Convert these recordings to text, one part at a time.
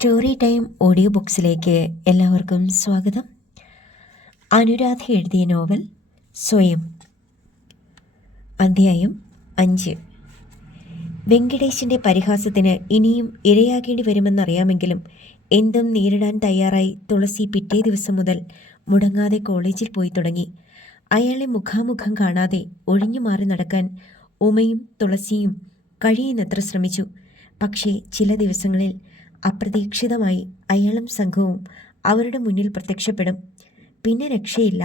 Story time audio ബുക്സിലേക്ക് എല്ലാവർക്കും സ്വാഗതം. അനുരാധ എഴുതിയ നോവൽ സ്വയം, അധ്യായം 5. വെങ്കിടേശിൻ്റെ പരിഹാസത്തിന് ഇനിയും ഇരയാകേണ്ടി വരുമെന്നറിയാമെങ്കിലും എന്തും നേരിടാൻ തയ്യാറായി തുളസി പിറ്റേ ദിവസം മുതൽ മുടങ്ങാതെ കോളേജിൽ പോയി തുടങ്ങി. അയാളെ മുഖാമുഖം കാണാതെ ഒഴിഞ്ഞു മാറി നടക്കാൻ ഉമയും തുളസിയും കഴിയുന്നത്ര ശ്രമിച്ചു. പക്ഷേ ചില ദിവസങ്ങളിൽ അപ്രതീക്ഷിതമായി അയാളും സംഘവും അവരുടെ മുന്നിൽ പ്രത്യക്ഷപ്പെടും. പിന്നെ രക്ഷയില്ല.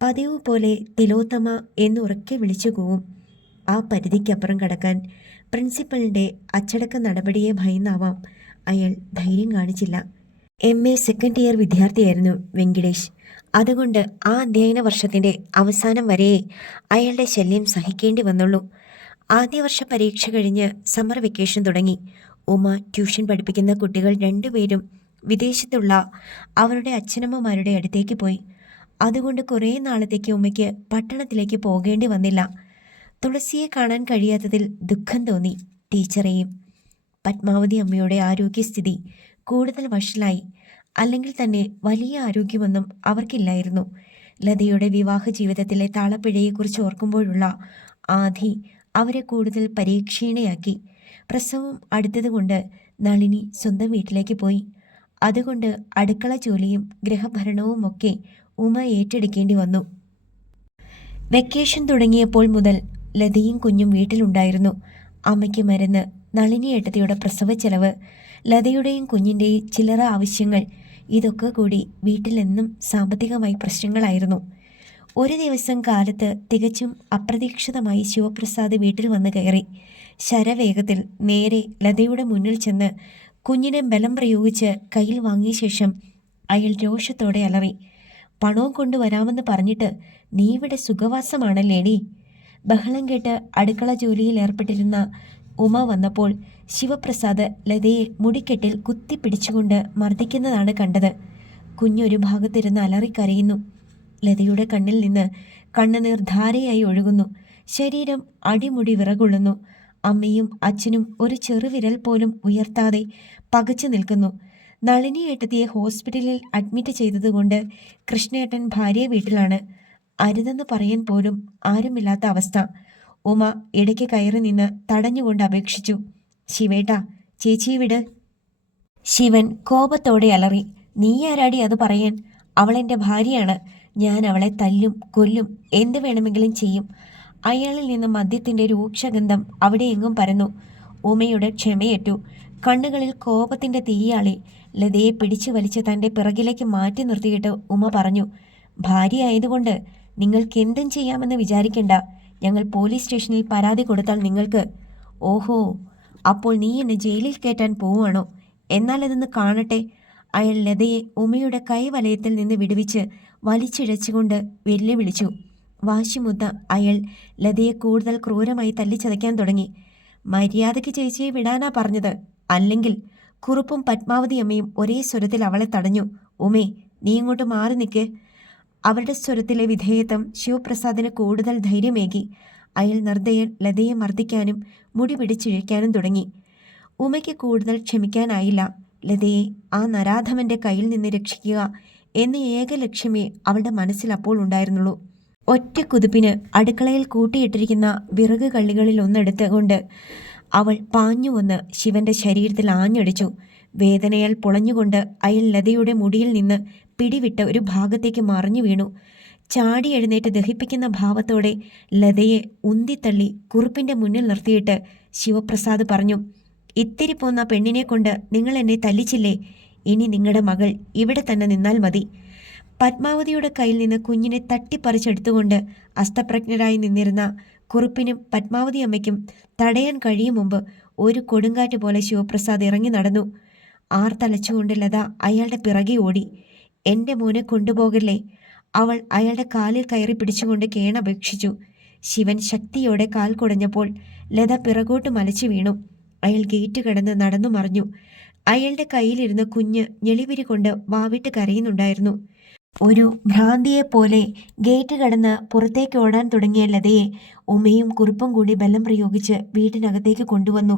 പതിവ് പോലെ തിലോത്തമ എന്നുറക്കെ വിളിച്ചു പോവും. ആ പരിധിക്കപ്പുറം കടക്കാൻ പ്രിൻസിപ്പലിൻ്റെ അച്ചടക്ക നടപടിയെ ഭയന്നാവാം അയാൾ ധൈര്യം കാണിച്ചില്ല. MA സെക്കൻഡ് ഇയർ വിദ്യാർത്ഥിയായിരുന്നു വെങ്കിടേഷ്. അതുകൊണ്ട് ആ അധ്യയന വർഷത്തിൻ്റെ അവസാനം വരെ അയാളുടെ ശല്യം സഹിക്കേണ്ടി വന്നുള്ളൂ. ആദ്യ വർഷ പരീക്ഷ കഴിഞ്ഞ് സമ്മർ വെക്കേഷൻ തുടങ്ങി. ഉമ ട്യൂഷൻ പഠിപ്പിക്കുന്ന കുട്ടികൾ രണ്ടുപേരും വിദേശത്തുള്ള അവരുടെ അച്ഛനമ്മമാരുടെ അടുത്തേക്ക് പോയി. അതുകൊണ്ട് കുറേ നാളത്തേക്ക് ഉമ്മയ്ക്ക് പട്ടണത്തിലേക്ക് പോകേണ്ടി വന്നില്ല. തുളസിയെ കാണാൻ കഴിയാത്തതിൽ ദുഃഖം തോന്നി ടീച്ചറെയും. പത്മാവതി അമ്മയുടെ ആരോഗ്യസ്ഥിതി കൂടുതൽ വഷളായി. അല്ലെങ്കിൽ തന്നെ വലിയ ആരോഗ്യമൊന്നും അവർക്കില്ലായിരുന്നു. ലതയുടെ വിവാഹ ജീവിതത്തിലെ താളപ്പിഴയെക്കുറിച്ച് ഓർക്കുമ്പോഴുള്ള ആധി അവരെ കൂടുതൽ പരീക്ഷീണയാക്കി. പ്രസവം അടുത്തതുകൊണ്ട് നളിനി സ്വന്തം വീട്ടിലേക്ക് പോയി. അതുകൊണ്ട് അടുക്കള ജോലിയും ഗൃഹഭരണവും ഒക്കെ ഉമ ഏറ്റെടുക്കേണ്ടി വന്നു. വെക്കേഷൻ തുടങ്ങിയപ്പോൾ മുതൽ ലതയും കുഞ്ഞും വീട്ടിലുണ്ടായിരുന്നു. അമ്മയ്ക്ക് മരുന്ന്, നളിനി ഏട്ടത്തിയുടെ പ്രസവ ചെലവ്, ലതയുടെയും കുഞ്ഞിൻ്റെയും ചില്ലറ ആവശ്യങ്ങൾ, ഇതൊക്കെ കൂടി വീട്ടിലെന്നും സാമ്പത്തികമായി പ്രശ്നങ്ങളായിരുന്നു. ഒരു ദിവസം കാലത്ത് തികച്ചും അപ്രതീക്ഷിതമായി ശിവപ്രസാദ് വീട്ടിൽ വന്ന് കയറി. ശരവേഗത്തിൽ നേരെ ലതയുടെ മുന്നിൽ ചെന്ന് കുഞ്ഞിനെ ബലം പ്രയോഗിച്ച് കയ്യിൽ വാങ്ങിയ ശേഷം അയാൾ രോഷത്തോടെ അലറി. പണവും കൊണ്ടുവരാമെന്ന് പറഞ്ഞിട്ട് നീ ഇവിടെ സുഖവാസമാണല്ലേടി? ബഹളം കേട്ട് അടുക്കള ജോലിയിൽ ഏർപ്പെട്ടിരുന്ന ഉമ വന്നപ്പോൾ ശിവപ്രസാദ് ലതയെ മുടിക്കെട്ടിൽ കുത്തിപ്പിടിച്ചുകൊണ്ട് മർദ്ദിക്കുന്നതാണ് കണ്ടത്. കുഞ്ഞൊരു ഭാഗത്തിരുന്ന് അലറിക്കരയുന്നു. ലതയുടെ കണ്ണിൽ നിന്ന് കണ്ണുനീർ ധാരയായി ഒഴുകുന്നു. ശരീരം അടിമുടി വിറകൊള്ളുന്നു. അമ്മയും അച്ഛനും ഒരു ചെറുവിരൽ പോലും ഉയർത്താതെ പകച്ചു നിൽക്കുന്നു. നളിനി ഏട്ടത്തിയെ ഹോസ്പിറ്റലിൽ അഡ്മിറ്റ് ചെയ്തതുകൊണ്ട് കൃഷ്ണേട്ടൻ ഭാര്യ വീട്ടിലാണ്. അരുതെന്ന് പറയാൻ പോലും ആരുമില്ലാത്ത അവസ്ഥ. ഉമ ഇടയ്ക്ക് കയറി നിന്ന് തടഞ്ഞുകൊണ്ട് അപേക്ഷിച്ചു. ശിവേട്ടാ, ചേച്ചിയെ വിട്. ശിവൻ കോപത്തോടെ അലറി. നീ ആരാടി അത് പറയാൻ? അവളെൻ്റെ ഭാര്യയാണ്. ഞാൻ അവളെ തല്ലും കൊല്ലും, എന്ത് വേണമെങ്കിലും ചെയ്യും. അയാളിൽ നിന്ന് മദ്യത്തിൻ്റെ രൂക്ഷഗന്ധം അവിടെ എങ്ങും പരന്നു. ഉമയുടെ ക്ഷമയേറ്റു. കണ്ണുകളിൽ കോപത്തിൻ്റെ തീയാളി. ലതയെ പിടിച്ചു വലിച്ച് തൻ്റെ പിറകിലേക്ക് മാറ്റി നിർത്തിയിട്ട് ഉമ പറഞ്ഞു, ഭാര്യ ആയതുകൊണ്ട് നിങ്ങൾക്ക് എന്തും ചെയ്യാമെന്ന് വിചാരിക്കണ്ട. ഞങ്ങൾ പോലീസ് സ്റ്റേഷനിൽ പരാതി കൊടുത്താൽ നിങ്ങൾക്ക്... ഓഹോ, അപ്പോൾ നീ എന്നെ ജയിലിൽ കയറ്റാൻ പോവുകയാണോ? എന്നാൽ അതൊന്ന് കാണട്ടെ. അയാൾ ലതയെ ഉമയുടെ കൈവലയത്തിൽ നിന്ന് വിടുവിച്ച് വലിച്ചിഴച്ചുകൊണ്ട് വെല്ലുവിളിച്ചു. വാശിമുത്ത അയാൾ ലതയെ കൂടുതൽ ക്രൂരമായി തല്ലിച്ചതയ്ക്കാൻ തുടങ്ങി. മര്യാദയ്ക്ക് ചേച്ചിയെ വിടാനാ പറഞ്ഞത്, അല്ലെങ്കിൽ... കുറുപ്പും പത്മാവതി അമ്മയും ഒരേ സ്വരത്തിൽ അവളെ തടഞ്ഞു. ഉമേ, നീ ഇങ്ങോട്ട് മാറി നിൽക്ക്. അവരുടെ സ്വരത്തിലെ വിധേയത്വം ശിവപ്രസാദിന് കൂടുതൽ ധൈര്യമേകി. അയാൾ നിർദ്ദയൻ ലതയെ മർദ്ദിക്കാനും മുടി പിടിച്ചിഴിക്കാനും തുടങ്ങി. ഉമയ്ക്ക് കൂടുതൽ ക്ഷമിക്കാനായില്ല. ലതയെ ആ നരാധമന്റെ കയ്യിൽ നിന്ന് രക്ഷിക്കുക എന്ന ഏക ലക്ഷ്യമേ അവളുടെ മനസ്സിൽ അപ്പോൾ ഉണ്ടായിരുന്നുള്ളൂ. ഒറ്റ കുതിപ്പിന് അടുക്കളയിൽ കൂട്ടിയിട്ടിരിക്കുന്ന വിറക് കള്ളികളിൽ ഒന്നെടുത്തുകൊണ്ട് അവൾ പാഞ്ഞു വന്ന് ശിവന്റെ ശരീരത്തിൽ ആഞ്ഞടിച്ചു. വേദനയാൽ പൊളഞ്ഞുകൊണ്ട് അയാൾ ലതയുടെ മുടിയിൽ നിന്ന് പിടിവിട്ട് ഒരു ഭാഗത്തേക്ക് മറിഞ്ഞു വീണു. ചാടി എഴുന്നേറ്റ് ദഹിപ്പിക്കുന്ന ഭാവത്തോടെ ലതയെ ഉന്തിത്തള്ളി കുറുപ്പിൻ്റെ മുന്നിൽ നിർത്തിയിട്ട് ശിവപ്രസാദ് പറഞ്ഞു, ഇത്തിരി പോന്ന പെണ്ണിനെ കൊണ്ട് നിങ്ങൾ എന്നെ തല്ലിച്ചില്ലേ? ഇനി നിങ്ങളുടെ മകൾ ഇവിടെ തന്നെ നിന്നാൽ മതി. പത്മാവതിയുടെ കയ്യിൽ നിന്ന് കുഞ്ഞിനെ തട്ടിപ്പറിച്ചെടുത്തുകൊണ്ട് അസ്തപ്രജ്ഞരായി നിന്നിരുന്ന കുറുപ്പിനും പത്മാവതി അമ്മയ്ക്കും തടയാൻ കഴിയും മുമ്പ് ഒരു കൊടുങ്കാറ്റ് പോലെ ശിവപ്രസാദ് ഇറങ്ങി നടന്നു. ആർത്തലച്ചുകൊണ്ട് ലത അയാളുടെ പിറകെ ഓടി. എൻ്റെ മോനെ കൊണ്ടുപോകല്ലേ? അവൾ അയാളുടെ കാലിൽ കയറി പിടിച്ചുകൊണ്ട് കേണപേക്ഷിച്ചു. ശിവൻ ശക്തിയോടെ കാൽ കുടഞ്ഞപ്പോൾ ലത പിറകോട്ട് മലച്ചു വീണു. അയാൾ ഗേറ്റ് കടന്ന് നടന്നു മറിഞ്ഞു. അയാളുടെ കയ്യിലിരുന്ന കുഞ്ഞ് ഞെളിവിരി കൊണ്ട് വാവിട്ട് കരയുന്നുണ്ടായിരുന്നു. ഒരു ഭ്രാന്തിയെപ്പോലെ ഗേറ്റ് കടന്ന് പുറത്തേക്ക് ഓടാൻ തുടങ്ങിയ ലതയെ ഉമയും കുറുപ്പും കൂടി ബലം പ്രയോഗിച്ച് വീട്ടിനകത്തേക്ക് കൊണ്ടുവന്നു.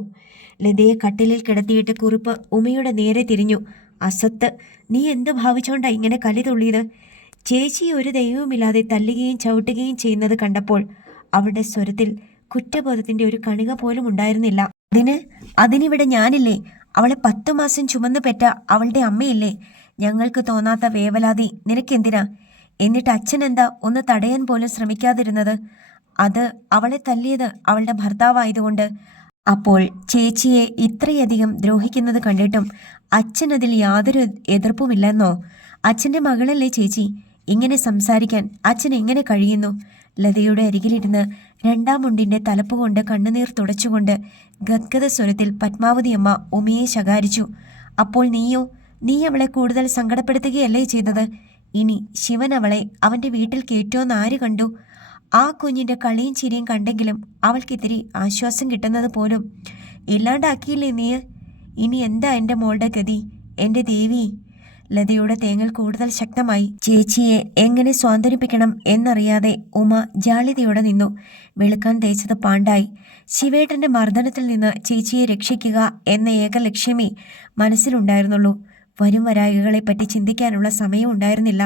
ലതയെ കട്ടിലിൽ കിടത്തിയിട്ട് കുറുപ്പ് ഉമയുടെ നേരെ തിരിഞ്ഞു. അസത്ത്, നീ എന്ത് ഭാവിച്ചോണ്ടാ ഇങ്ങനെ കലി തുള്ളിയത്? ചേച്ചി ഒരു ദൈവവുമില്ലാതെ തല്ലുകയും ചവിട്ടുകയും ചെയ്യുന്നത് കണ്ടപ്പോൾ അവളുടെ സ്വരത്തിൽ കുറ്റബോധത്തിന്റെ ഒരു കണിക പോലും ഉണ്ടായിരുന്നില്ല. അതിനിവിടെ ഞാനില്ലേ? അവളെ 10 മാസം ചുമന്നു പെറ്റ അവളുടെ അമ്മയില്ലേ? ഞങ്ങൾക്ക് തോന്നാത്ത വേവലാതി നിനക്കെന്തിനാ? എന്നിട്ട് അച്ഛൻ എന്താ ഒന്ന് തടയാൻ പോലും ശ്രമിക്കാതിരുന്നത്? അത് അവളെ തല്ലിയത് അവളുടെ ഭർത്താവായതുകൊണ്ട്. അപ്പോൾ ചേച്ചിയെ ഇത്രയധികം ദ്രോഹിക്കുന്നത് കണ്ടിട്ടും അച്ഛൻ അതിൽ യാതൊരു എതിർപ്പുമില്ലെന്നോ? അച്ഛൻ്റെ മകളല്ലേ ചേച്ചി? ഇങ്ങനെ സംസാരിക്കാൻ അച്ഛൻ എങ്ങനെ കഴിയുന്നു? ലതയുടെ അരികിലിരുന്ന് 2ാം മുണ്ടിൻ്റെ തലപ്പുകൊണ്ട് കണ്ണുനീർ തുടച്ചുകൊണ്ട് ഗദ്ഗത സ്വരത്തിൽ പത്മാവതിയമ്മ ഉമയെ ശകാരിച്ചു. അപ്പോൾ നീ അവളെ കൂടുതൽ സങ്കടപ്പെടുത്തുകയല്ലേ ചെയ്തത്? ഇനി ശിവൻ അവളെ അവൻ്റെ വീട്ടിൽ കയറ്റുമെന്ന് ആര് കണ്ടു? ആ കുഞ്ഞിൻ്റെ കളിയും ചിരിയും കണ്ടെങ്കിലും അവൾക്കിത്തിരി ആശ്വാസം കിട്ടുന്നത് പോലും ഇല്ലാണ്ടാക്കിയില്ലേ നീ? ഇനി എന്താ എൻ്റെ മോളുടെ ഗതി? എൻ്റെ ദേവി! ലതയുടെ തേങ്ങൽ കൂടുതൽ ശക്തമായി. ചേച്ചിയെ എങ്ങനെ സ്വാന്തനിപ്പിക്കണം എന്നറിയാതെ ഉമ ജാളിതയോടെ നിന്നു. വെളുക്കാൻ തേച്ചത് പാണ്ടായി. ശിവേട്ടൻ്റെ മർദ്ദനത്തിൽ നിന്ന് ചേച്ചിയെ രക്ഷിക്കുക എന്ന ഏക ലക്ഷ്യമേ മനസ്സിലുണ്ടായിരുന്നുള്ളൂ. വരും വരായികളെപ്പറ്റി ചിന്തിക്കാനുള്ള സമയം ഉണ്ടായിരുന്നില്ല.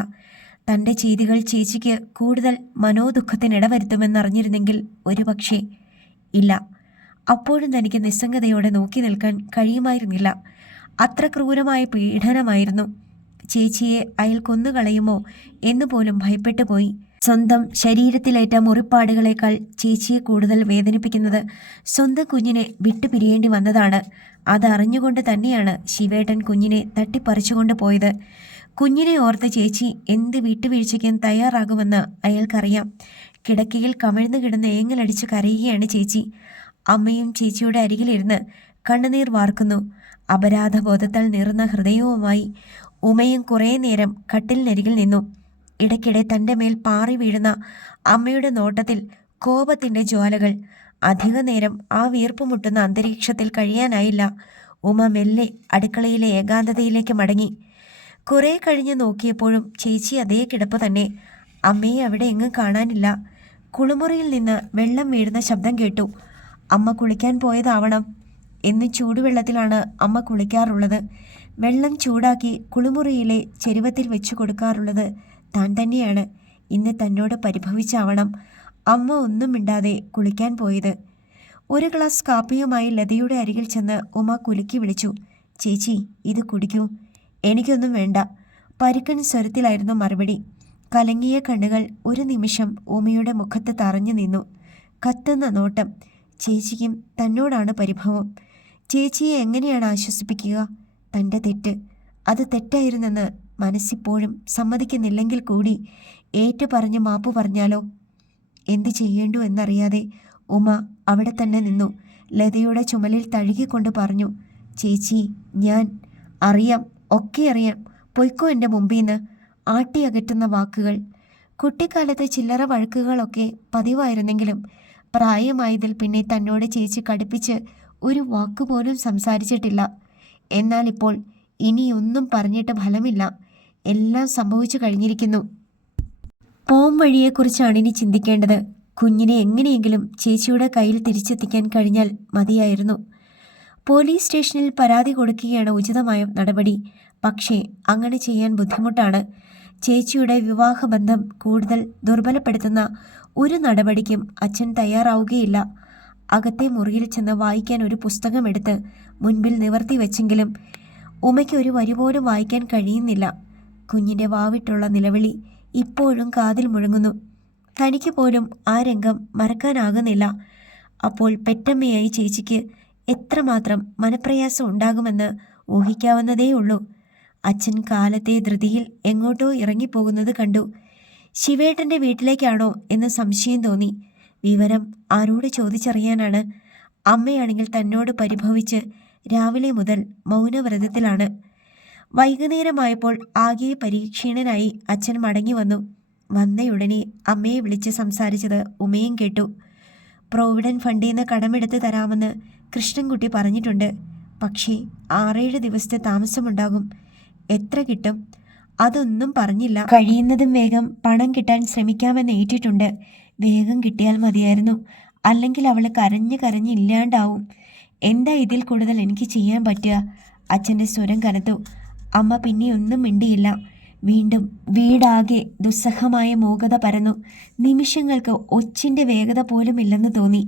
തൻ്റെ ചെയ്തികൾ ചേച്ചിക്ക് കൂടുതൽ മനോദുഃഖത്തിനിടവരുത്തുമെന്നറിഞ്ഞിരുന്നെങ്കിൽ ഒരുപക്ഷേ. ഇല്ല, അപ്പോഴും തനിക്ക് നിസ്സംഗതയോടെ നോക്കി നിൽക്കാൻ കഴിയുമായിരുന്നില്ല. അത്ര ക്രൂരമായ പീഡനമായിരുന്നു. ചേച്ചിയെ അയാൾ കൊന്നുകളയുമോ എന്നുപോലും ഭയപ്പെട്ടു പോയി. സ്വന്തം ശരീരത്തിലേറ്റ മുറിപ്പാടുകളേക്കാൾ ചേച്ചിയെ കൂടുതൽ വേദനിപ്പിക്കുന്നത് സ്വന്തം കുഞ്ഞിനെ വിട്ടുപിരിയേണ്ടി വന്നതാണ്. അതറിഞ്ഞുകൊണ്ട് തന്നെയാണ് ശിവേട്ടൻ കുഞ്ഞിനെ തട്ടിപ്പറിച്ചുകൊണ്ട് പോയത്. കുഞ്ഞിനെ ഓർത്ത് ചേച്ചി എന്ത് വിട്ടുവീഴ്ചയ്ക്കും തയ്യാറാകുമെന്ന് അയാൾക്കറിയാം. കിടക്കയിൽ കമിഴ്ന്നു കിടന്ന് ഏങ്ങലടിച്ച് കരയുകയാണ് ചേച്ചി. അമ്മയും ചേച്ചിയുടെ അരികിലിരുന്ന് കണ്ണുനീർ വാർക്കുന്നു. അപരാധബോധത്താൽ നിറഞ്ഞ ഹൃദയവുമായി ഉമയും കുറേ നേരം കട്ടിലിനരികിൽ നിന്നു. ഇടയ്ക്കിടെ തൻ്റെ മേൽ പാറി വീഴുന്ന അമ്മയുടെ നോട്ടത്തിൽ കോപത്തിൻ്റെ ജ്വാലകൾ. അധിക നേരം ആ വീർപ്പുമുട്ടുന്ന അന്തരീക്ഷത്തിൽ കഴിയാനായില്ല. ഉമ മെല്ലെ അടുക്കളയിലെ ഏകാന്തതയിലേക്ക് മടങ്ങി. കുറേ കഴിഞ്ഞ് നോക്കിയപ്പോഴും ചേച്ചി അതേ കിടപ്പ് തന്നെ. അമ്മയെ അവിടെ എങ്ങും കാണാനില്ല. കുളിമുറിയിൽ നിന്ന് വെള്ളം വീഴുന്ന ശബ്ദം കേട്ടു. അമ്മ കുളിക്കാൻ പോയതാവണം. എന്നും ചൂടുവെള്ളത്തിലാണ് അമ്മ കുളിക്കാറുള്ളത്. വെള്ളം ചൂടാക്കി കുളിമുറിയിലെ ചെരുവത്തിൽ വെച്ചു കൊടുക്കാറുള്ളത് താൻ തന്നെയാണ്. ഇന്ന് തന്നോട് പരിഭവിച്ചാവണം അമ്മ ഒന്നും മിണ്ടാതെ കുളിക്കാൻ പോയത്. ഒരു ഗ്ലാസ് കാപ്പിയുമായി ലതയുടെ അരികിൽ ചെന്ന് ഉമ കുലുക്കി വിളിച്ചു. ചേച്ചി, ഇത് കുടിക്കൂ. എനിക്കൊന്നും വേണ്ട. പരുക്കൻ സ്വരത്തിലായിരുന്നു മറുപടി. കലങ്ങിയ കണ്ണുകൾ ഒരു നിമിഷം ഉമയുടെ മുഖത്ത് തറഞ്ഞു നിന്നു. കത്തുന്ന നോട്ടം. ചേച്ചിക്കും തന്നോടാണ് പരിഭവം. ചേച്ചിയെ എങ്ങനെയാണ് ആശ്വസിപ്പിക്കുക? തൻ്റെ തെറ്റ്, അത് തെറ്റായിരുന്നെന്ന് മനസ്സിപ്പോഴും സമ്മതിക്കുന്നില്ലെങ്കിൽ കൂടി ഏറ്റു പറഞ്ഞ് മാപ്പ് പറഞ്ഞാലോ? എന്തു ചെയ്യേണ്ടു എന്നറിയാതെ ഉമ അവിടെ തന്നെ നിന്നു. ലതയുടെ ചുമലിൽ തഴുകിക്കൊണ്ട് പറഞ്ഞു, ചേച്ചി, ഞാൻ അറിയാം, ഒക്കെ അറിയാം. പൊയ്ക്കോ എൻ്റെ മുമ്പിന്ന്. ആട്ടിയകറ്റുന്ന വാക്കുകൾ. കുട്ടിക്കാലത്തെ ചില്ലറ വഴക്കുകളൊക്കെ പതിവായിരുന്നെങ്കിലും പ്രായമായതിൽ പിന്നെ തന്നോട് ചേച്ചി കടുപ്പിച്ച് ഒരു വാക്കുപോലും സംസാരിച്ചിട്ടില്ല. എന്നാൽ ഇപ്പോൾ ഇനിയൊന്നും പറഞ്ഞിട്ട് ഫലമില്ല. എല്ലാം സംഭവിച്ചു കഴിഞ്ഞിരിക്കുന്നു. പോം വഴിയെക്കുറിച്ചാണ് ഇനി ചിന്തിക്കേണ്ടത്. കുഞ്ഞിനെ എങ്ങനെയെങ്കിലും ചേച്ചിയുടെ കയ്യിൽ തിരിച്ചെത്തിക്കാൻ കഴിഞ്ഞാൽ മതിയായിരുന്നു. പോലീസ് സ്റ്റേഷനിൽ പരാതി കൊടുക്കുകയാണ് ഉചിതമായ നടപടി. പക്ഷേ അങ്ങനെ ചെയ്യാൻ ബുദ്ധിമുട്ടാണ്. ചേച്ചിയുടെ വിവാഹബന്ധം കൂടുതൽ ദുർബലപ്പെടുത്തുന്ന ഒരു നടപടിക്കും അച്ഛൻ തയ്യാറാവുകയില്ല. അകത്തെ മുറിയിൽ ചെന്ന് വായിക്കാൻ ഒരു പുസ്തകമെടുത്ത് മുൻപിൽ നിവർത്തി വെച്ചെങ്കിലും ഉമയ്ക്ക് ഒരു വരി പോലും വായിക്കാൻ കഴിയുന്നില്ല. കുഞ്ഞിൻ്റെ വാവിട്ടുള്ള നിലവിളി ഇപ്പോഴും കാതിൽ മുഴങ്ങുന്നു. തനിക്ക് പോലും ആ രംഗം മറക്കാനാകുന്നില്ല. അപ്പോൾ പെറ്റമ്മയായി ചേച്ചിക്ക് എത്രമാത്രം മനപ്രയാസം ഉണ്ടാകുമെന്ന് ഊഹിക്കാവുന്നതേയുള്ളൂ. അച്ഛൻ കാലത്തെ ധൃതിയിൽ എങ്ങോട്ടോ ഇറങ്ങിപ്പോകുന്നത് കണ്ടു. ശിവേട്ടൻ്റെ വീട്ടിലേക്കാണോ എന്ന് സംശയം തോന്നി. വിവരം ആരോട് ചോദിച്ചറിയാനാണ്? അമ്മയാണെങ്കിൽ തന്നോട് പരിഭവിച്ച് രാവിലെ മുതൽ മൗനവ്രതത്തിലാണ്. വൈകുന്നേരമായപ്പോൾ ആകെ പരീക്ഷീണനായി അച്ഛൻ മടങ്ങി വന്നു. വന്നയുടനെ അമ്മയെ വിളിച്ച് സംസാരിച്ചത് ഉമയും കേട്ടു. പ്രോവിഡന്റ് ഫണ്ടിൽ നിന്ന് കടമെടുത്ത് തരാമെന്ന് കൃഷ്ണൻകുട്ടി പറഞ്ഞിട്ടുണ്ട്. പക്ഷേ 6-7 ദിവസത്തെ താമസമുണ്ടാകും. എത്ര കിട്ടും? അതൊന്നും പറഞ്ഞില്ല. കഴിയുന്നതും വേഗം പണം കിട്ടാൻ ശ്രമിക്കാമെന്ന് ഏറ്റിട്ടുണ്ട്. വേഗം കിട്ടിയാൽ മതിയായിരുന്നു. അല്ലെങ്കിൽ അവൾ കരഞ്ഞ് ഇല്ലാണ്ടാവും. എന്താ ഇതിൽ കൂടുതൽ എനിക്ക് ചെയ്യാൻ പറ്റുക? അച്ഛൻ്റെ സ്വരം കനത്തു. അമ്മ പിന്നെ ഒന്നും മിണ്ടിയില്ല. വീണ്ടും വീടാകെ ദുസ്സഹമായ മൂകത പരന്നു. നിമിഷങ്ങൾക്ക് ഒച്ചിൻ്റെ വേഗത പോലും ഇല്ലെന്ന് തോന്നി.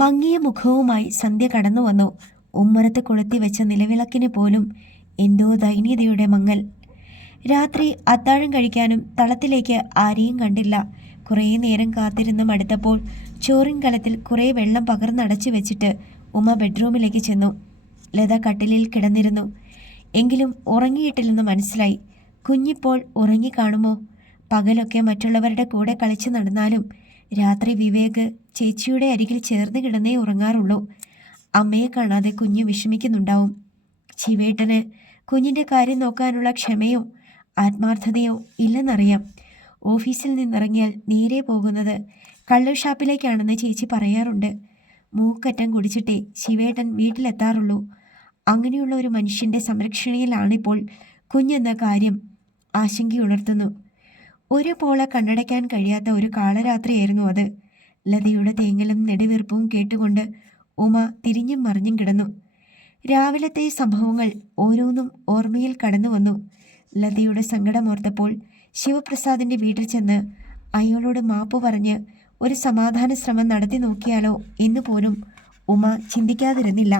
മങ്ങിയ മുഖവുമായി സന്ധ്യ കടന്നു വന്നു. ഉമ്മറത്ത് കൊളുത്തി വെച്ച നിലവിളക്കിന് പോലും എന്തോ ദൈന്യതയുടെ മങ്ങൽ. രാത്രി അത്താഴം കഴിക്കാനും തളത്തിലേക്ക് ആരെയും കണ്ടില്ല. കുറേ നേരം കാത്തിരുന്ന് മടുത്തപ്പോൾ ചോറിൻ കലത്തിൽ കുറേ വെള്ളം പകർന്നടച്ചു വെച്ചിട്ട് ഉമ്മ ബെഡ്റൂമിലേക്ക് ചെന്നു. ലത കട്ടിലിൽ കിടന്നിരുന്നു. എങ്കിലും ഉറങ്ങിയിട്ടില്ലെന്ന് മനസ്സിലായി. കുഞ്ഞിപ്പോൾ ഉറങ്ങിക്കാണുമോ? പകലൊക്കെ മറ്റുള്ളവരുടെ കൂടെ കളിച്ചു നടന്നാലും രാത്രി വിവേക് ചേച്ചിയുടെ അരികിൽ ചേർന്ന് കിടന്നേ ഉറങ്ങാറുള്ളൂ. അമ്മയെ കാണാതെ കുഞ്ഞ് വിഷമിക്കുന്നുണ്ടാവും. ശിവേട്ടന് കുഞ്ഞിൻ്റെ കാര്യം നോക്കാനുള്ള ക്ഷമയോ ആത്മാർത്ഥതയോ ഇല്ലെന്നറിയാം. ഓഫീസിൽ നിന്നിറങ്ങിയാൽ നേരെ പോകുന്നത് കള്ളു ഷാപ്പിലേക്കാണെന്ന് ചേച്ചി പറയാറുണ്ട്. മൂക്കറ്റം കുടിച്ചിട്ടേ ശിവേട്ടൻ വീട്ടിലെത്താറുള്ളൂ. അങ്ങനെയുള്ള ഒരു മനുഷ്യൻ്റെ സംരക്ഷണയിലാണിപ്പോൾ കുഞ്ഞെന്ന കാര്യം ആശങ്കയുണർത്തുന്നു. ഒരു പോള കണ്ണടയ്ക്കാൻ കഴിയാത്ത ഒരു കാളരാത്രിയായിരുന്നു അത്. ലതയുടെ തേങ്ങലും നെടുവീർപ്പും കേട്ടുകൊണ്ട് ഉമ തിരിഞ്ഞും മറിഞ്ഞും കിടന്നു. രാവിലത്തെ സംഭവങ്ങൾ ഓരോന്നും ഓർമ്മയിൽ കടന്നു വന്നു. ലതയുടെ സങ്കടമോർത്തപ്പോൾ ശിവപ്രസാദിൻ്റെ വീട്ടിൽ ചെന്ന് അയാളോട് മാപ്പ് പറഞ്ഞ് ഒരു സമാധാന ശ്രമം നടത്തി നോക്കിയാലോ എന്ന് പോലും ഉമ ചിന്തിക്കാതിരുന്നില്ല.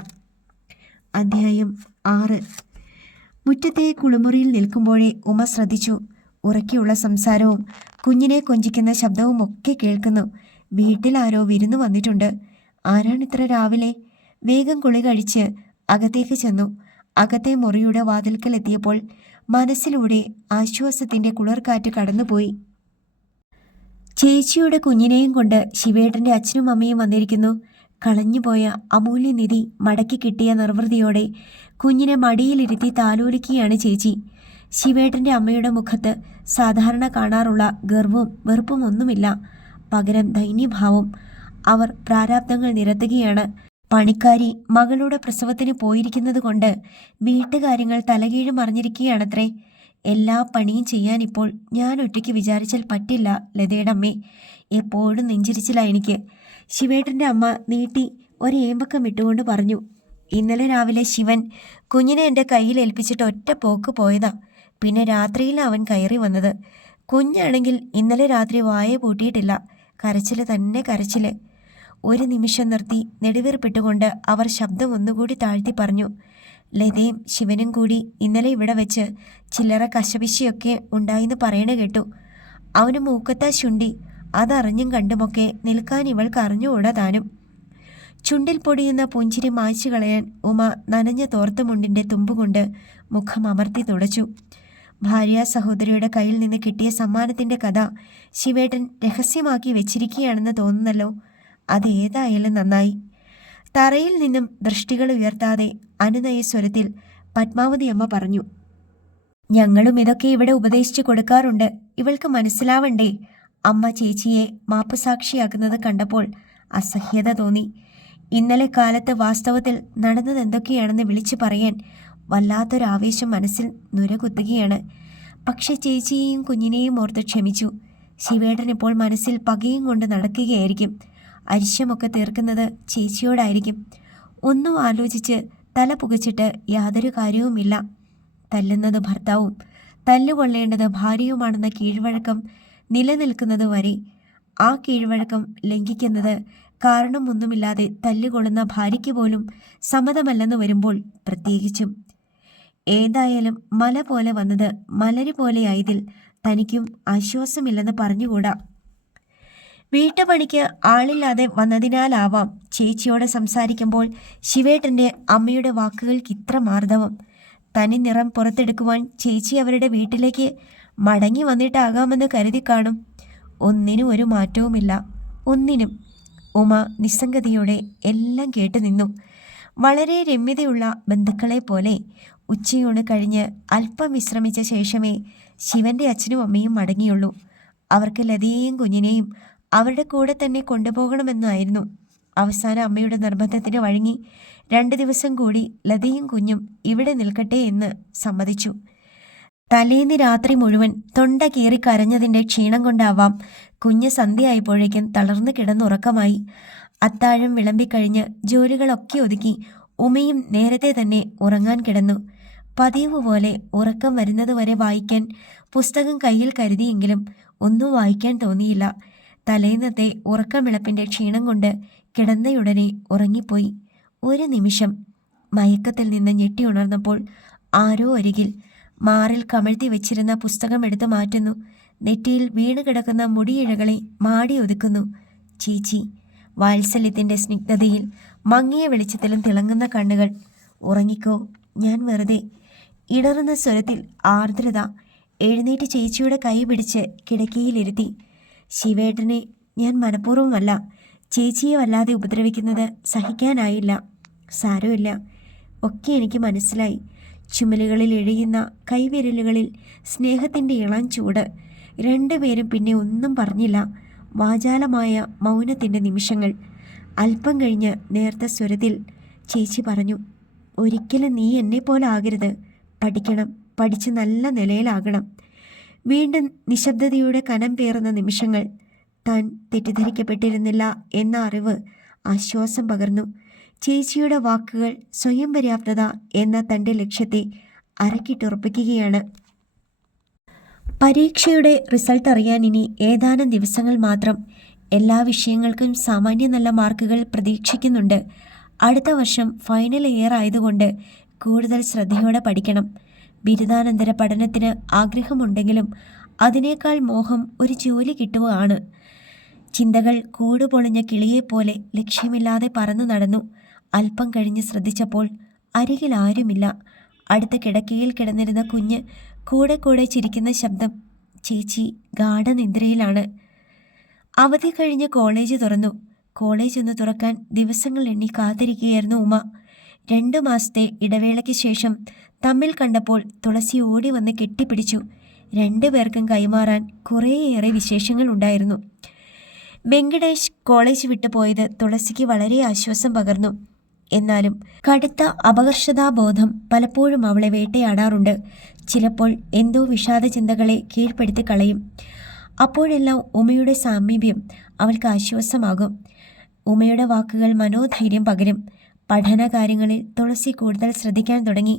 അധ്യായം 6. മുറ്റത്തെ കുളിമുറിയിൽ നിൽക്കുമ്പോഴേ ഉമ ശ്രദ്ധിച്ചു. ഉറക്കെയുള്ള സംസാരവും കുഞ്ഞിനെ കൊഞ്ചിക്കുന്ന ശബ്ദവും ഒക്കെ കേൾക്കുന്നു. വീട്ടിൽ ആരോ വിരുന്നു വന്നിട്ടുണ്ട്. ആരാണിത്ര രാവിലെ? വേഗം കുളി കഴിച്ച് അകത്തേക്ക് ചെന്നു. അകത്തെ മുറിയുടെ വാതിൽക്കലെത്തിയപ്പോൾ മനസ്സിലൂടെ ആശ്വാസത്തിൻ്റെ കുളിർക്കാറ്റ് കടന്നുപോയി. ചേച്ചിയുടെ കുഞ്ഞിനെയും കൊണ്ട് ശിവേട്ടൻ്റെ അച്ഛനും അമ്മയും വന്നിരിക്കുന്നു. കളഞ്ഞുപോയ അമൂല്യനിധി മടക്കി കിട്ടിയ നിർവൃതിയോടെ കുഞ്ഞിനെ മടിയിലിരുത്തി താലോലിക്കുകയാണ് ചേച്ചി. ശിവേട്ടൻ്റെ അമ്മയുടെ മുഖത്ത് സാധാരണ കാണാറുള്ള ഗർവവും വെറുപ്പും ഒന്നുമില്ല. പകരം ദൈന്യഭാവം. അവർ പ്രാരാബ്ദങ്ങൾ നിരത്തുകയാണ്. പണിക്കാരി മകളുടെ പ്രസവത്തിന് പോയിരിക്കുന്നത് കൊണ്ട് വീട്ടുകാര്യങ്ങൾ തലകീഴ് മറിഞ്ഞിരിക്കുകയാണത്രേ. എല്ലാ പണിയും ചെയ്യാൻ ഇപ്പോൾ ഞാൻ ഒറ്റയ്ക്ക് വിചാരിച്ചാൽ പറ്റില്ല ലതയുടെ അമ്മേ. എപ്പോഴും നെഞ്ചിരിച്ചില്ല എനിക്ക്. ശിവേട്ടൻ്റെ അമ്മ നീട്ടി ഒരേമ്പക്കം ഇട്ടുകൊണ്ട് പറഞ്ഞു. ഇന്നലെ രാവിലെ ശിവൻ കുഞ്ഞിനെ എൻ്റെ കയ്യിൽ ഏൽപ്പിച്ചിട്ട് ഒറ്റ പോക്ക് പോയതാ. പിന്നെ രാത്രിയിൽ അവൻ കയറി വന്നത്. കുഞ്ഞാണെങ്കിൽ ഇന്നലെ രാത്രി വായ പൂട്ടിയിട്ടില്ല. കരച്ചിൽ തന്നെ കരച്ചിൽ. ഒരു നിമിഷം നിർത്തി നെടുവീർപ്പിട്ടുകൊണ്ട് അവർ ശബ്ദം ഒന്നുകൂടി താഴ്ത്തി പറഞ്ഞു. ലതയും ശിവനും കൂടി ഇന്നലെ ഇവിടെ വെച്ച് ചില്ലറ കശപിശയൊക്കെ ഉണ്ടായിന്ന് പറയണ കേട്ടു. അവന് മൂക്കത്താ ശുണ്ടി. അതറിഞ്ഞും കണ്ടുമൊക്കെ നിൽക്കാൻ ഇവൾക്ക് അറിഞ്ഞുകൂടാ താനും. ചുണ്ടിൽ പൊടിയുന്ന പുഞ്ചിരി മായ്ച്ചു കളയാൻ ഉമ നനഞ്ഞ തോർത്തുമുണ്ടിൻ്റെ തുമ്പുകൊണ്ട് മുഖം അമർത്തി തുടച്ചു. ഭാര്യ സഹോദരിയുടെ കയ്യിൽ നിന്ന് കിട്ടിയ സമ്മാനത്തിൻ്റെ കഥ ശിവേട്ടൻ രഹസ്യമാക്കി വെച്ചിരിക്കുകയാണെന്ന് തോന്നുന്നല്ലോ. അതേതായാലും നന്നായി. തറയിൽ നിന്നും ദൃഷ്ടികൾ ഉയർത്താതെ അനുനയ സ്വരത്തിൽ പത്മാവതി അമ്മ പറഞ്ഞു. ഞങ്ങളും ഇതൊക്കെ ഇവിടെ ഉപദേശിച്ചു കൊടുക്കാറുണ്ട്. ഇവൾക്ക് മനസ്സിലാവണ്ടേ? അമ്മ ചേച്ചിയെ മാപ്പുസാക്ഷിയാക്കുന്നത് കണ്ടപ്പോൾ അസഹ്യത തോന്നി. ഇന്നലെ കാലത്ത് വാസ്തവത്തിൽ നടന്നത് എന്തൊക്കെയാണെന്ന് വിളിച്ചു പറയാൻ വല്ലാത്തൊരാവേശം മനസ്സിൽ നുരകുത്തുകയാണ്. പക്ഷെ ചേച്ചിയെയും കുഞ്ഞിനെയും ഓർത്ത് ക്ഷമിച്ചു. ശിവേട്ടൻ ഇപ്പോൾ മനസ്സിൽ പകയും കൊണ്ട് നടക്കുകയായിരിക്കും. അരിശമൊക്കെ തീർക്കുന്നത് ചേച്ചിയോടായിരിക്കും. ഒന്നും ആലോചിച്ച് തല പുകച്ചിട്ട് യാതൊരു കാര്യവുമില്ല. തല്ലുന്നത് ഭർത്താവും തല്ലുകൊള്ളേണ്ടത് ഭാര്യയുമാണെന്ന കീഴ്വഴക്കം നിലനിൽക്കുന്നത് വരെ ആ കീഴ്വഴക്കം ലംഘിക്കുന്നത് കാരണമൊന്നുമില്ലാതെ തല്ലുകൊള്ളുന്ന ഭാര്യയ്ക്ക് പോലും സമ്മതമല്ലെന്ന് വരുമ്പോൾ പ്രത്യേകിച്ചും. ഏതായാലും മല പോലെ വന്നത് മലര് പോലെയായതിൽ തനിക്കും ആശ്വാസമില്ലെന്ന് പറഞ്ഞുകൂടാ. വീട്ടുപണിക്ക് ആളില്ലാതെ വന്നതിനാലാവാം ചേച്ചിയോട് സംസാരിക്കുമ്പോൾ ശിവേട്ടൻ്റെ അമ്മയുടെ വാക്കുകൾക്ക് ഇത്ര മാർദ്ദവം. തനി നിറം പുറത്തെടുക്കുവാൻ ചേച്ചി അവരുടെ വീട്ടിലേക്ക് മടങ്ങി വന്നിട്ടാകാമെന്ന് കരുതി കാണും. ഒന്നിനും ഒരു മാറ്റവുമില്ല. ഒന്നിനും. ഉമ നിസ്സംഗതയോടെ എല്ലാം കേട്ടു നിന്നു. വളരെ രമ്യതയുള്ള ബന്ധുക്കളെ പോലെ ഉച്ചയൂണ് കഴിഞ്ഞ് അല്പം വിശ്രമിച്ച ശേഷമേ ശിവൻ്റെ അച്ഛനും അമ്മയും മടങ്ങിയുള്ളൂ. അവർക്ക് ലതയെയും കുഞ്ഞിനെയും അവരുടെ കൂടെ തന്നെ കൊണ്ടുപോകണമെന്നായിരുന്നു. അവസാനം അമ്മയുടെ നിർബന്ധത്തിന് വഴങ്ങി 2 ദിവസം കൂടി ലതയും കുഞ്ഞും ഇവിടെ നിൽക്കട്ടെ എന്ന് സമ്മതിച്ചു. തലേന്ന് രാത്രി മുഴുവൻ തൊണ്ട കീറി കരഞ്ഞതിൻ്റെ ക്ഷീണം കൊണ്ടാവാം കുഞ്ഞ് സന്ധ്യയായപ്പോഴേക്കും തളർന്നു കിടന്നുറക്കമായി. അത്താഴം വിളമ്പിക്കഴിഞ്ഞ് ജോലികളൊക്കെ ഒതുക്കി ഉമയും നേരത്തെ തന്നെ ഉറങ്ങാൻ കിടന്നു. പതിവ് പോലെ ഉറക്കം വരുന്നതുവരെ വായിക്കാൻ പുസ്തകം കയ്യിൽ കരുതിയെങ്കിലും ഒന്നും വായിക്കാൻ തോന്നിയില്ല. തലേന്നത്തെ ഉറക്കമിളപ്പിൻ്റെ ക്ഷീണം കൊണ്ട് കിടന്നയുടനെ ഉറങ്ങിപ്പോയി. ഒരു നിമിഷം മയക്കത്തിൽ നിന്ന് ഞെട്ടി ഉണർന്നപ്പോൾ ആരോ അരികിൽ മാറിൽ കമഴ്ത്തി വെച്ചിരുന്ന പുസ്തകം എടുത്തു മാറ്റുന്നു. നെറ്റിയിൽ വീണ് കിടക്കുന്ന മുടിയിഴകളെ മാടി ഒതുക്കുന്നു. ചേച്ചി. വാത്സല്യത്തിൻ്റെ സ്നിഗ്ധതയിൽ മങ്ങിയ വെളിച്ചത്തിലും തിളങ്ങുന്ന കണ്ണുകൾ. ഉറങ്ങിക്കോ, ഞാൻ വെറുതെ. ഇടറുന്ന സ്വരത്തിൽ ആർദ്രത. എഴുന്നേറ്റ് ചേച്ചിയുടെ കൈ പിടിച്ച് കിടക്കയിലിരുത്തി. ശിവേട്ടനെ ഞാൻ മനഃപൂർവ്വമല്ല. ചേച്ചിയെ വല്ലാതെ ഉപദ്രവിക്കുന്നത് സഹിക്കാനായില്ല. സാരമില്ല, ഒക്കെ എനിക്ക് മനസ്സിലായി. ചുമലുകളിൽ എഴിയുന്ന കൈവിരലുകളിൽ സ്നേഹത്തിൻ്റെ ഇളം ചൂട്. രണ്ടുപേരും പിന്നെ ഒന്നും പറഞ്ഞില്ല. വാചാലമായ മൗനത്തിൻ്റെ നിമിഷങ്ങൾ. അല്പം കഴിഞ്ഞ് നേർത്ത സ്വരത്തിൽ ചേച്ചി പറഞ്ഞു, ഒരിക്കലും നീ എന്നെപ്പോലെ ആകരുത്. പഠിക്കണം, പഠിച്ച് നല്ല നിലയിലാകണം. വീണ്ടും നിശബ്ദതയുടെ കനം പേറുന്ന നിമിഷങ്ങൾ. താൻ തെറ്റിദ്ധരിക്കപ്പെട്ടിരുന്നില്ല എന്ന അറിവ് ആശ്വാസം പകർന്നു. ചേച്ചിയുടെ വാക്കുകൾ സ്വയം പര്യാപ്തത എന്ന തൻ്റെ ലക്ഷ്യത്തെ അരക്കിട്ടുറപ്പിക്കുകയാണ്. പരീക്ഷയുടെ റിസൾട്ട് അറിയാൻ ഇനി ഏതാനും ദിവസങ്ങൾ മാത്രം. എല്ലാ വിഷയങ്ങൾക്കും സാമാന്യ നല്ല മാർക്കുകൾ പ്രതീക്ഷിക്കുന്നുണ്ട്. അടുത്ത വർഷം ഫൈനൽ ഇയർ ആയതുകൊണ്ട് കൂടുതൽ ശ്രദ്ധയോടെ പഠിക്കണം. ബിരുദാനന്തര പഠനത്തിന് ആഗ്രഹമുണ്ടെങ്കിലും അതിനേക്കാൾ മോഹം ഒരു ജോലി കിട്ടുകയാണ്. ചിന്തകൾ കൂടുപൊളിഞ്ഞ കിളിയെപ്പോലെ ലക്ഷ്യമില്ലാതെ പറന്നു നടന്നു. അല്പം കഴിഞ്ഞ് ശ്രദ്ധിച്ചപ്പോൾ അരികിൽ ആരുമില്ല. അടുത്ത കിടക്കയിൽ കിടന്നിരുന്ന കുഞ്ഞ് കൂടെ കൂടെ ചിരിക്കുന്ന ശബ്ദം. ചേച്ചി ഗാഠനിദ്രയിലാണ്. അവധി കഴിഞ്ഞ് കോളേജ് തുറന്നു. കോളേജ് ഒന്ന് തുറക്കാൻ ദിവസങ്ങൾ എണ്ണി കാത്തിരിക്കുകയായിരുന്നു ഉമ. 2 മാസത്തെ ഇടവേളയ്ക്ക് ശേഷം തമ്മിൽ കണ്ടപ്പോൾ തുളസി ഓടി വന്ന് കെട്ടിപ്പിടിച്ചു. 2 പേർക്കും കൈമാറാൻ കുറേയേറെ വിശേഷങ്ങൾ ഉണ്ടായിരുന്നു. വെങ്കടേഷ് കോളേജ് വിട്ടു പോയത് തുളസിക്ക് വളരെ ആശ്വാസം പകർന്നു. എന്നാലും കടുത്ത അപകർഷതാബോധം പലപ്പോഴും അവളെ വേട്ടയാടാറുണ്ട്. ചിലപ്പോൾ എന്തോ വിഷാദ ചിന്തകളെ കീഴ്പ്പെടുത്തി കളയും. അപ്പോഴെല്ലാം ഉമയുടെ സാമീപ്യം അവൾക്ക് ആശ്വാസമാകും. ഉമയുടെ വാക്കുകൾ മനോധൈര്യം പകരും. പഠനകാര്യങ്ങളിൽ തുളസി കൂടുതൽ ശ്രദ്ധിക്കാൻ തുടങ്ങി.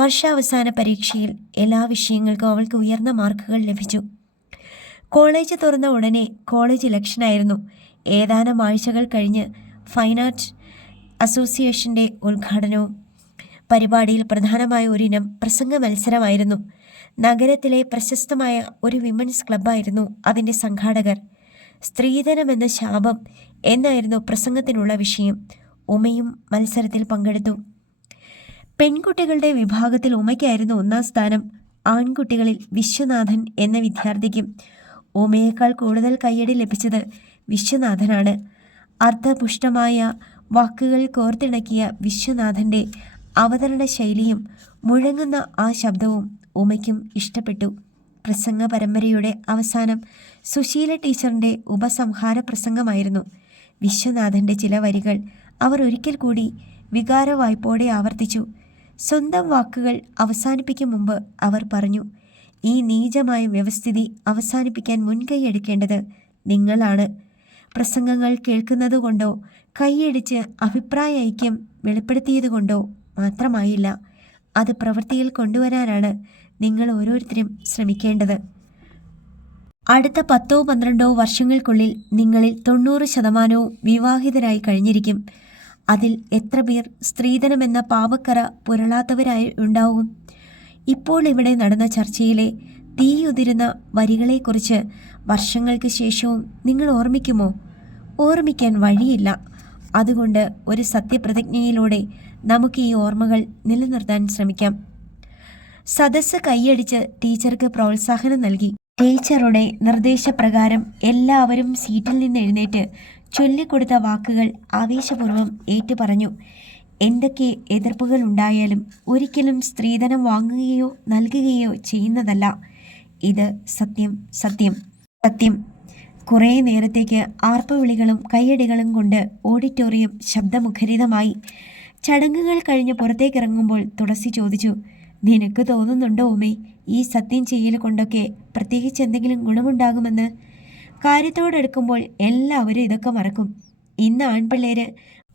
വർഷാവസാന പരീക്ഷയിൽ എല്ലാ വിഷയങ്ങൾക്കും അവൾക്ക് ഉയർന്ന മാർക്കുകൾ ലഭിച്ചു. കോളേജ് തുറന്ന ഉടനെ കോളേജ് ഇലക്ഷനായിരുന്നു. ഏതാനും ആഴ്ചകൾ കഴിഞ്ഞ് ഫൈൻ ആർട്ട് അസോസിയേഷൻ്റെ ഉദ്ഘാടനവും. പരിപാടിയിൽ പ്രധാനമായ ഒരിനം പ്രസംഗ മത്സരമായിരുന്നു. നഗരത്തിലെ പ്രശസ്തമായ ഒരു വിമൻസ് ക്ലബ്ബായിരുന്നു അതിൻ്റെ സംഘാടകർ. സ്ത്രീധനമെന്ന ശാപം എന്നായിരുന്നു പ്രസംഗത്തിനുള്ള വിഷയം. ഉമയും മത്സരത്തിൽ പങ്കെടുത്തു. പെൺകുട്ടികളുടെ വിഭാഗത്തിൽ ഉമയ്ക്കായിരുന്നു 1ാം സ്ഥാനം. ആൺകുട്ടികളിൽ വിശ്വനാഥൻ എന്ന വിദ്യാർത്ഥിക്കും. ഉമയേക്കാൾ കൂടുതൽ കയ്യടി ലഭിച്ചത് വിശ്വനാഥനാണ്. അർത്ഥപുഷ്ടമായ വാക്കുകൾ കോർത്തിണക്കിയ വിശ്വനാഥൻ്റെ അവതരണ ശൈലിയും മുഴങ്ങുന്ന ആ ശബ്ദവും ഉമയ്ക്കും ഇഷ്ടപ്പെട്ടു. പ്രസംഗ പരമ്പരയുടെ അവസാനം സുശീല ടീച്ചറിൻ്റെ ഉപസംഹാര പ്രസംഗമായിരുന്നു. വിശ്വനാഥൻ്റെ ചില വരികൾ അവർ ഒരിക്കൽ കൂടി വികാരവായ്പോടെ ആവർത്തിച്ചു. സ്വന്തം വാക്കുകൾ അവസാനിപ്പിക്കും മുമ്പ് അവർ പറഞ്ഞു, ഈ നീചമായ വ്യവസ്ഥിതി അവസാനിപ്പിക്കാൻ മുൻകൈ എടുക്കേണ്ടത് നിങ്ങളാണ്. പ്രസംഗങ്ങൾ കേൾക്കുന്നതുകൊണ്ടോ കൈയടിച്ച് അഭിപ്രായ ഐക്യം വെളിപ്പെടുത്തിയതുകൊണ്ടോ മാത്രമായില്ല, അത് പ്രവൃത്തിയിൽ കൊണ്ടുവരാനാണ് നിങ്ങൾ ഓരോരുത്തരും ശ്രമിക്കേണ്ടത്. അടുത്ത 10-12 വർഷങ്ങൾക്കുള്ളിൽ നിങ്ങളിൽ 90% വിവാഹിതരായി കഴിഞ്ഞിരിക്കും. അതിൽ എത്ര പേർ സ്ത്രീധനമെന്ന പാപക്കറ പുരളാത്തവരായി ഉണ്ടാവും? ഇപ്പോൾ ഇവിടെ നടന്ന ചർച്ചയിലെ തീയുതിരുന്ന വരികളെക്കുറിച്ച് വർഷങ്ങൾക്ക് ശേഷവും നിങ്ങൾ ഓർമ്മിക്കുമോ? ഓർമ്മിക്കാൻ വഴിയില്ല. അതുകൊണ്ട് ഒരു സത്യപ്രതിജ്ഞയിലൂടെ നമുക്ക് ഈ ഓർമ്മകൾ നിലനിർത്താൻ ശ്രമിക്കാം. സദസ്സ് കൈയടിച്ച് ടീച്ചർക്ക് പ്രോത്സാഹനം നൽകി. ടീച്ചറുടെ നിർദ്ദേശപ്രകാരം എല്ലാവരും സീറ്റിൽ നിന്ന് എഴുന്നേറ്റ് ചൊല്ലിക്കൊടുത്ത വാക്കുകൾ ആവേശപൂർവ്വം ഏറ്റുപറഞ്ഞു. എന്തൊക്കെ എതിർപ്പുകൾ ഉണ്ടായാലും ഒരിക്കലും സ്ത്രീധനം വാങ്ങുകയോ നൽകുകയോ ചെയ്യുന്നതല്ല. ഇത് സത്യം, സത്യം, സത്യം. കുറേ നേരത്തേക്ക് ആർപ്പുവിളികളും കയ്യടികളും കൊണ്ട് ഓഡിറ്റോറിയം ശബ്ദമുഖരിതമായി. ചടങ്ങുകൾ കഴിഞ്ഞ് പുറത്തേക്കിറങ്ങുമ്പോൾ തുളസി ചോദിച്ചു, നിനക്ക് തോന്നുന്നുണ്ടോ ഉമേ, ഈ സത്യം ചെയ്യൽ കൊണ്ടൊക്കെ പ്രത്യേകിച്ച് എന്തെങ്കിലും ഗുണമുണ്ടാകുമെന്ന്? കാര്യത്തോടെടുക്കുമ്പോൾ എല്ലാവരും ഇതൊക്കെ മറക്കും. ഇന്ന് ആൺപിള്ളേര്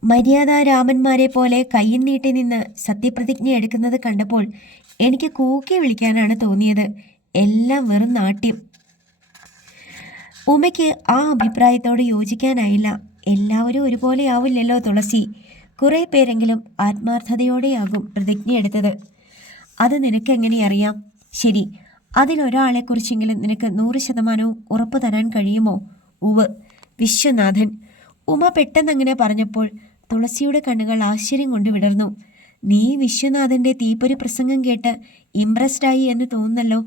മര്യാദാരാമന്മാരെ പോലെ കയ്യും നീട്ടി നിന്ന് സത്യപ്രതിജ്ഞ എടുക്കുന്നത് കണ്ടപ്പോൾ എനിക്ക് കൂക്കി വിളിക്കാനാണ് തോന്നിയത്. എല്ലാം വെറും നാട്യം. ഉമയ്ക്ക് ആ അഭിപ്രായത്തോട് യോജിക്കാനായില്ല. എല്ലാവരും ഒരുപോലെ ആവില്ലല്ലോ തുളസി. കുറേ പേരെങ്കിലും ആത്മാർത്ഥതയോടെയാകും പ്രതിജ്ഞയെടുത്തത്. അത് നിനക്കെങ്ങനെ അറിയാം? ശരി, അതിലൊരാളെക്കുറിച്ചെങ്കിലും നിനക്ക് 100% ഉറപ്പ് തരാൻ കഴിയുമോ? ഉവ്, വിശ്വനാഥൻ. ഉമ പെട്ടെന്നങ്ങനെ പറഞ്ഞപ്പോൾ തുളസിയുടെ കണ്ണുകൾ ആശ്ചര്യം കൊണ്ട് വിടർന്നു. നീ വിശ്വനാഥൻ്റെ തീപ്പൊരി പ്രസംഗം കേട്ട് ഇംപ്രസ്ഡായി എന്ന് തോന്നുന്നല്ലോ.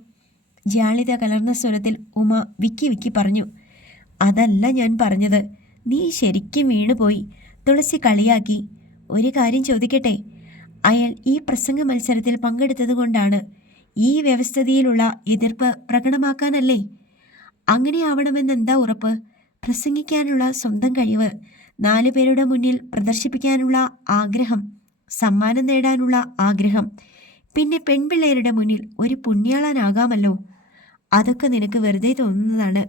ജാളിത കലർന്ന സ്വരത്തിൽ ഉമ വിക്കി വിക്കി പറഞ്ഞു. അതല്ല ഞാൻ പറഞ്ഞത്. നീ ശരിക്കും വീണുപോയി. തുളസി കളിയാക്കി. ഒരു കാര്യം ചോദിക്കട്ടെ? അയാൾ ഈ പ്രസംഗ മത്സരത്തിൽ പങ്കെടുത്തതുകൊണ്ടാണ് ഈ വ്യവസ്ഥിതിയിലുള്ള എതിർപ്പ് പ്രകടമാക്കാനല്ലേ? അങ്ങനെ ആവണമെന്നെന്താ ഉറപ്പ്? പ്രസംഗിക്കാനുള്ള സ്വന്തം കഴിവ്, 4 പേരുടെ മുന്നിൽ പ്രദർശിപ്പിക്കാനുള്ള ആഗ്രഹം, സമ്മാനം നേടാനുള്ള ആഗ്രഹം, പിന്നെ പെൺപിള്ളേരുടെ മുന്നിൽ ഒരു പുണ്യാളനാകാമല്ലോ. അതൊക്കെ നിനക്ക് വെറുതെ തോന്നുന്നതാണ്.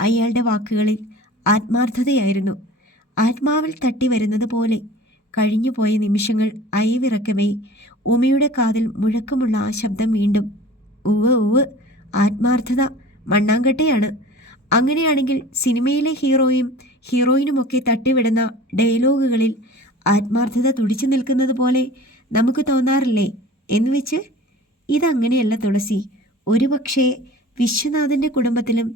അയാളുടെ വാക്കുകളിൽ ആത്മാർത്ഥതയായിരുന്നു. ആത്മാവിൽ തട്ടി വരുന്നത് പോലെ. കഴിഞ്ഞുപോയ നിമിഷങ്ങൾ അയവിറക്കവേ ഉമയുടെ കാതിൽ മുഴക്കമുള്ള ആ ശബ്ദം വീണ്ടും. ഉവ് ഉവ്, ആത്മാർത്ഥത മണ്ണാങ്കട്ടയാണ്. അങ്ങനെയാണെങ്കിൽ സിനിമയിലെ ഹീറോയിനുമൊക്കെ തട്ടിവിടുന്ന ഡയലോഗുകളിൽ ആത്മാർത്ഥത തുടിച്ചു നിൽക്കുന്നത് പോലെ നമുക്ക് തോന്നാറില്ലേ? എന്നുവെച്ച് ഇതങ്ങനെയല്ല തുളസി. ഒരുപക്ഷേ വിശ്വനാഥൻ്റെ കുടുംബത്തിലും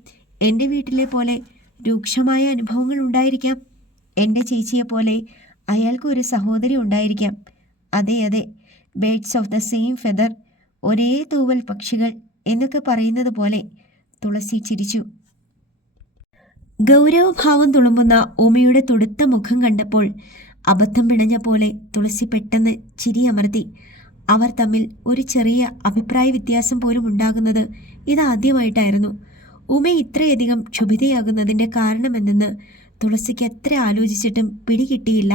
എൻ്റെ വീട്ടിലെ പോലെ രൂക്ഷമായ അനുഭവങ്ങൾ ഉണ്ടായിരിക്കാം. എൻ്റെ ചേച്ചിയെപ്പോലെ അയാൾക്ക് ഒരു സഹോദരി ഉണ്ടായിരിക്കാം. അതെ അതെ, birds of the same feather, ഒരേ തൂവൽ പക്ഷികൾ എന്നൊക്കെ പറയുന്നത് പോലെ. തുളസി ചിരിച്ചു. ഗൗരവഭാവം തുളുമ്പുന്ന ഉമയുടെ തുടുത്ത മുഖം കണ്ടപ്പോൾ അബദ്ധം പിണഞ്ഞ പോലെ തുളസി പെട്ടെന്ന് ചിരിയമർത്തി. അവർ തമ്മിൽ ഒരു ചെറിയ അഭിപ്രായ വ്യത്യാസം പോലും ഉണ്ടാകുന്നത് ഇതാദ്യമായിട്ടായിരുന്നു. ഉമ ഇത്രയധികം ക്ഷുഭിതയാകുന്നതിൻ്റെ കാരണമെന്തെന്ന് തുളസിക്ക് എത്ര ആലോചിച്ചിട്ടും പിടികിട്ടിയില്ല.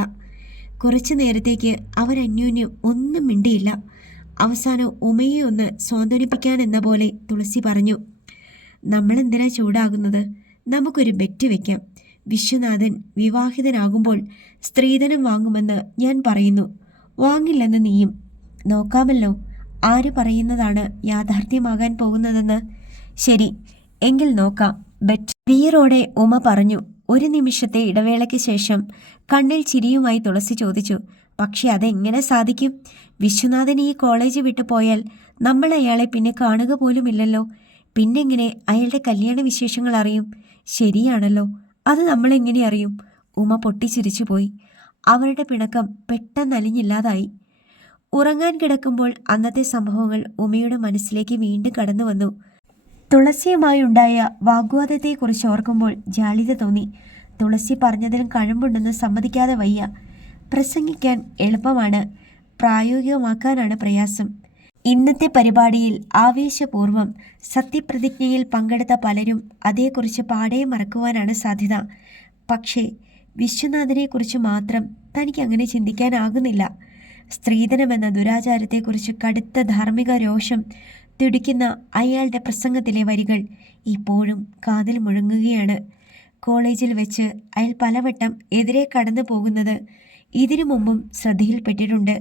കുറച്ചു നേരത്തേക്ക് അവരന്യോന്യം ഒന്നും മിണ്ടിയില്ല. അവസാനം ഉമയെ ഒന്ന് സ്വാന്തനിപ്പിക്കാനെന്ന പോലെ തുളസി പറഞ്ഞു. നമ്മളെന്തിനാ ചൂടാകുന്നത്? നമുക്കൊരു ബെറ്റ് വയ്ക്കാം. വിശ്വനാഥൻ വിവാഹിതനാകുമ്പോൾ സ്ത്രീധനം വാങ്ങുമെന്ന് ഞാൻ പറയുന്നു. വാങ്ങില്ലെന്ന് നീയും. നോക്കാമല്ലോ ആര് പറയുന്നതാണ് യാഥാർത്ഥ്യമാകാൻ പോകുന്നതെന്ന്. ശരി, എങ്കിൽ നോക്കാം. ബെറ്റ്. വീറോടെ ഉമ പറഞ്ഞു. ഒരു നിമിഷത്തെ ഇടവേളയ്ക്ക് ശേഷം കണ്ണിൽ ചിരിയുമായി തുളസി ചോദിച്ചു. പക്ഷെ അതെങ്ങനെ സാധിക്കും? വിശ്വനാഥൻ ഈ കോളേജ് വിട്ടു പോയാൽ നമ്മൾ അയാളെ പിന്നെ കാണുക പോലുമില്ലല്ലോ. പിന്നെങ്ങനെ അയാളുടെ കല്യാണ വിശേഷങ്ങൾ അറിയും? ശരിയാണല്ലോ, അത് നമ്മളെങ്ങനെ അറിയും? ഉമ പൊട്ടിച്ചിരിച്ചു പോയി. അവരുടെ പിണക്കം പെട്ടെന്ന് അലിഞ്ഞില്ലാതായി. ഉറങ്ങാൻ കിടക്കുമ്പോൾ അന്നത്തെ സംഭവങ്ങൾ ഉമയുടെ മനസ്സിലേക്ക് വീണ്ടും കടന്നു വന്നു. തുളസിയുമായുണ്ടായ വാഗ്വാദത്തെക്കുറിച്ച് ഓർക്കുമ്പോൾ ജാളിത തോന്നി. തുളസി പറഞ്ഞതിലും കഴമ്പുണ്ടെന്ന് സമ്മതിക്കാതെ വയ്യ. പ്രസംഗിക്കാൻ എളുപ്പമാണ്, പ്രായോഗികമാക്കാനാണ് പ്രയാസം. ഇന്നത്തെ പരിപാടിയിൽ ആവേശപൂർവ്വം സത്യപ്രതിജ്ഞയിൽ പങ്കെടുത്ത പലരും അതേക്കുറിച്ച് പാടെ മറക്കുവാനാണ് സാധ്യത. പക്ഷേ വിശ്വനാഥനെക്കുറിച്ച് മാത്രം തനിക്ക് അങ്ങനെ ചിന്തിക്കാനാകുന്നില്ല. സ്ത്രീധനമെന്ന ദുരാചാരത്തെക്കുറിച്ച് കടുത്ത ധാർമ്മിക രോഷം തുടിക്കുന്ന അയാളുടെ പ്രസംഗത്തിലെ വരികൾ ഇപ്പോഴും കാതിൽ മുഴങ്ങുകയാണ്. കോളേജിൽ വെച്ച് അയാൾ പലവട്ടം എതിരെ കടന്നു പോകുന്നത് ഇതിനു മുമ്പും ശ്രദ്ധയിൽപ്പെട്ടിട്ടുണ്ട്.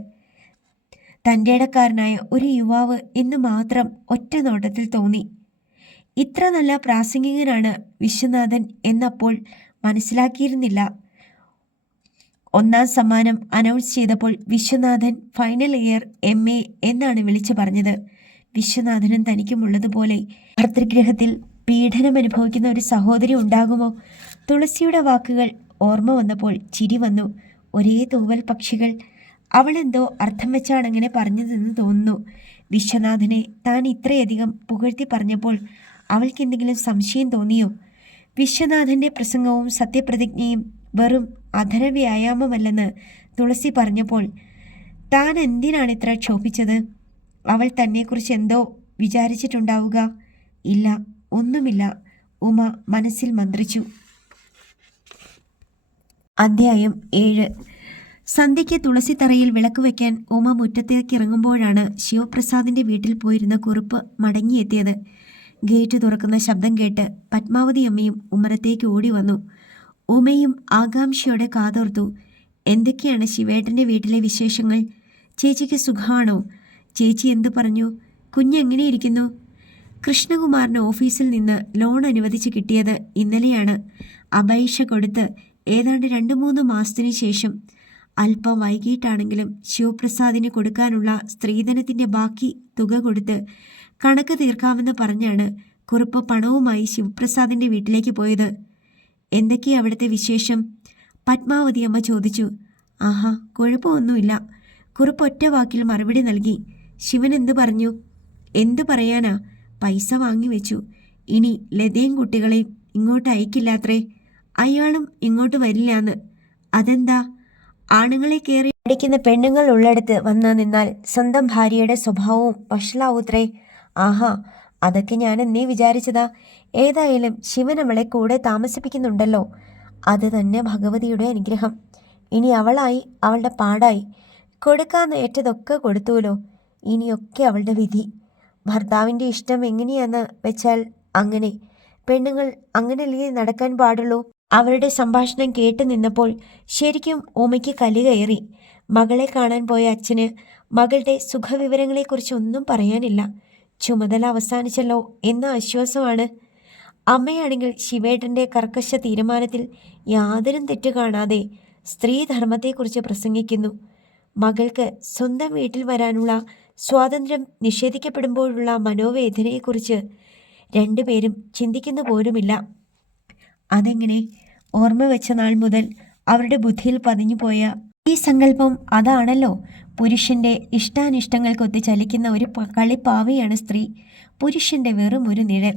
തൻ്റെ ഇടക്കാരനായ ഒരു യുവാവ് എന്ന് മാത്രം ഒറ്റ നോട്ടത്തിൽ തോന്നി. ഇത്ര നല്ല പ്രാസംഗികനാണ് വിശ്വനാഥൻ എന്നപ്പോൾ മനസ്സിലാക്കിയിരുന്നില്ല. 1ാം സമ്മാനം അനൗൺസ് ചെയ്തപ്പോൾ വിശ്വനാഥൻ ഫൈനൽ ഇയർ MA എന്നാണ് വിളിച്ചു പറഞ്ഞത്. വിശ്വനാഥനും തനിക്കുമുള്ളതുപോലെ ഭർതൃഗ്രഹത്തിൽ പീഡനം അനുഭവിക്കുന്ന ഒരു സഹോദരി ഉണ്ടാകുമോ? തുളസിയുടെ വാക്കുകൾ ഓർമ്മ വന്നപ്പോൾ ചിരി വന്നു. ഒരേ തൂവൽ പക്ഷികൾ. അവളെന്തോ അർത്ഥം വെച്ചാണങ്ങനെ പറഞ്ഞതെന്ന് തോന്നുന്നു. വിശ്വനാഥനെ താൻ ഇത്രയധികം പുകഴ്ത്തി പറഞ്ഞപ്പോൾ അവൾക്കെന്തെങ്കിലും സംശയം തോന്നിയോ? വിശ്വനാഥൻ്റെ പ്രസംഗവും സത്യപ്രതിജ്ഞയും വെറും അധര വ്യായാമമല്ലെന്ന് തുളസി പറഞ്ഞപ്പോൾ താൻ എന്തിനാണിത്ര ക്ഷോഭിച്ചത്? അവൾ തന്നെക്കുറിച്ച് എന്തോ വിചാരിച്ചിട്ടുണ്ടാവുക. ഇല്ല, ഒന്നുമില്ല, ഉമ മനസ്സിൽ മന്ത്രിച്ചു. അധ്യായം 7. സന്ധ്യയ്ക്ക് തുളസിത്തറയിൽ വിളക്ക് വയ്ക്കാൻ ഉമ മുറ്റത്തേക്ക് ഇറങ്ങുമ്പോഴാണ് ശിവപ്രസാദിൻ്റെ വീട്ടിൽ പോയിരുന്ന കുറുപ്പ് മടങ്ങിയെത്തിയത്. ഗേറ്റ് തുറക്കുന്ന ശബ്ദം കേട്ട് പത്മാവതി അമ്മയും ഉമ്മറത്തേക്ക് ഓടി വന്നു. ഉമയും ആകാംക്ഷയോടെ കാതോർത്തു. എന്തൊക്കെയാണ് ശിവേട്ടൻ്റെ വീട്ടിലെ വിശേഷങ്ങൾ? ചേച്ചിക്ക് സുഖമാണോ? ചേച്ചി എന്തു പറഞ്ഞു? കുഞ്ഞെങ്ങനെയിരിക്കുന്നു? കൃഷ്ണകുമാറിന് ഓഫീസിൽ നിന്ന് ലോൺ അനുവദിച്ച് കിട്ടിയത് ഇന്നലെയാണ്. അപേക്ഷ കൊടുത്ത് ഏതാണ്ട് 2-3 മാസത്തിന് ശേഷം അല്പം വൈകിട്ടാണെങ്കിലും ശിവപ്രസാദിന് കൊടുക്കാനുള്ള സ്ത്രീധനത്തിൻ്റെ ബാക്കി തുക കൊടുത്ത് കണക്ക് തീർക്കാമെന്ന് പറഞ്ഞാണ് കുറുപ്പ് പണവുമായി ശിവപ്രസാദിൻ്റെ വീട്ടിലേക്ക് പോയത്. എന്തൊക്കെയാ അവിടുത്തെ വിശേഷം? പത്മാവതി അമ്മ ചോദിച്ചു. ആഹാ, കുഴപ്പമൊന്നുമില്ല. കുറുപ്പ് ഒറ്റ വാക്കിൽ മറുപടി നൽകി. ശിവൻ എന്തു പറഞ്ഞു? എന്തു പറയാനാ, പൈസ വാങ്ങിവെച്ചു. ഇനി ലതയും കുട്ടികളെയും ഇങ്ങോട്ട് അയക്കില്ലാത്രേ. അയാളും ഇങ്ങോട്ട് വരില്ലാന്ന്. അതെന്താ? ആണുങ്ങളെ കയറി അടിക്കുന്ന പെണ്ണുങ്ങൾ ഉള്ളിടത്ത് വന്ന് നിന്നാൽ സ്വന്തം ഭാര്യയുടെ സ്വഭാവവും വഷളാവൂത്രേ. ആഹാ, അതൊക്കെ ഞാൻ എന്നേ വിചാരിച്ചതാ. ഏതായാലും ശിവൻ അവളെ കൂടെ താമസിപ്പിക്കുന്നുണ്ടല്ലോ. അത് തന്നെ ഭഗവതിയുടെ അനുഗ്രഹം. ഇനി അവളായി അവളുടെ പാടായി. കൊടുക്കാൻ ഏറ്റതൊക്കെ കൊടുത്തുവല്ലോ. ഇനിയൊക്കെ അവളുടെ വിധി. ഭർത്താവിൻ്റെ ഇഷ്ടം എങ്ങനെയാന്ന് വെച്ചാൽ അങ്ങനെ. പെണ്ണുങ്ങൾ അങ്ങനെയല്ലേ നടക്കാൻ പാടുള്ളൂ. അവരുടെ സംഭാഷണം കേട്ടു നിന്നപ്പോൾ ശരിക്കും ഉമയ്ക്ക് കലി കയറി. മകളെ കാണാൻ പോയ അച്ഛന് മകളുടെ സുഖവിവരങ്ങളെക്കുറിച്ചൊന്നും പറയാനില്ല. ചുമതല അവസാനിച്ചല്ലോ എന്ന ആശ്വാസമാണ്. അമ്മയാണെങ്കിൽ ശിവേട്ടൻ്റെ കർക്കശ തീരുമാനത്തിൽ യാതൊരു തെറ്റ് കാണാതെ സ്ത്രീധർമ്മത്തെക്കുറിച്ച് പ്രസംഗിക്കുന്നു. മകൾക്ക് സ്വന്തം വീട്ടിൽ വരാനുള്ള സ്വാതന്ത്ര്യം നിഷേധിക്കപ്പെടുമ്പോഴുള്ള മനോവേദനയെക്കുറിച്ച് രണ്ടുപേരും ചിന്തിക്കുന്ന പോലുമില്ല. അതെങ്ങനെ? ഓർമ്മ വെച്ച നാൾ മുതൽ അവരുടെ ബുദ്ധിയിൽ പതിഞ്ഞുപോയ ഈ സങ്കല്പം അതാണല്ലോ. പുരുഷന്റെ ഇഷ്ടാനിഷ്ടങ്ങൾക്കൊത്ത് ചലിക്കുന്ന ഒരു കളിപ്പാവയാണ് സ്ത്രീ. പുരുഷന്റെ വെറും ഒരു നിഴൽ.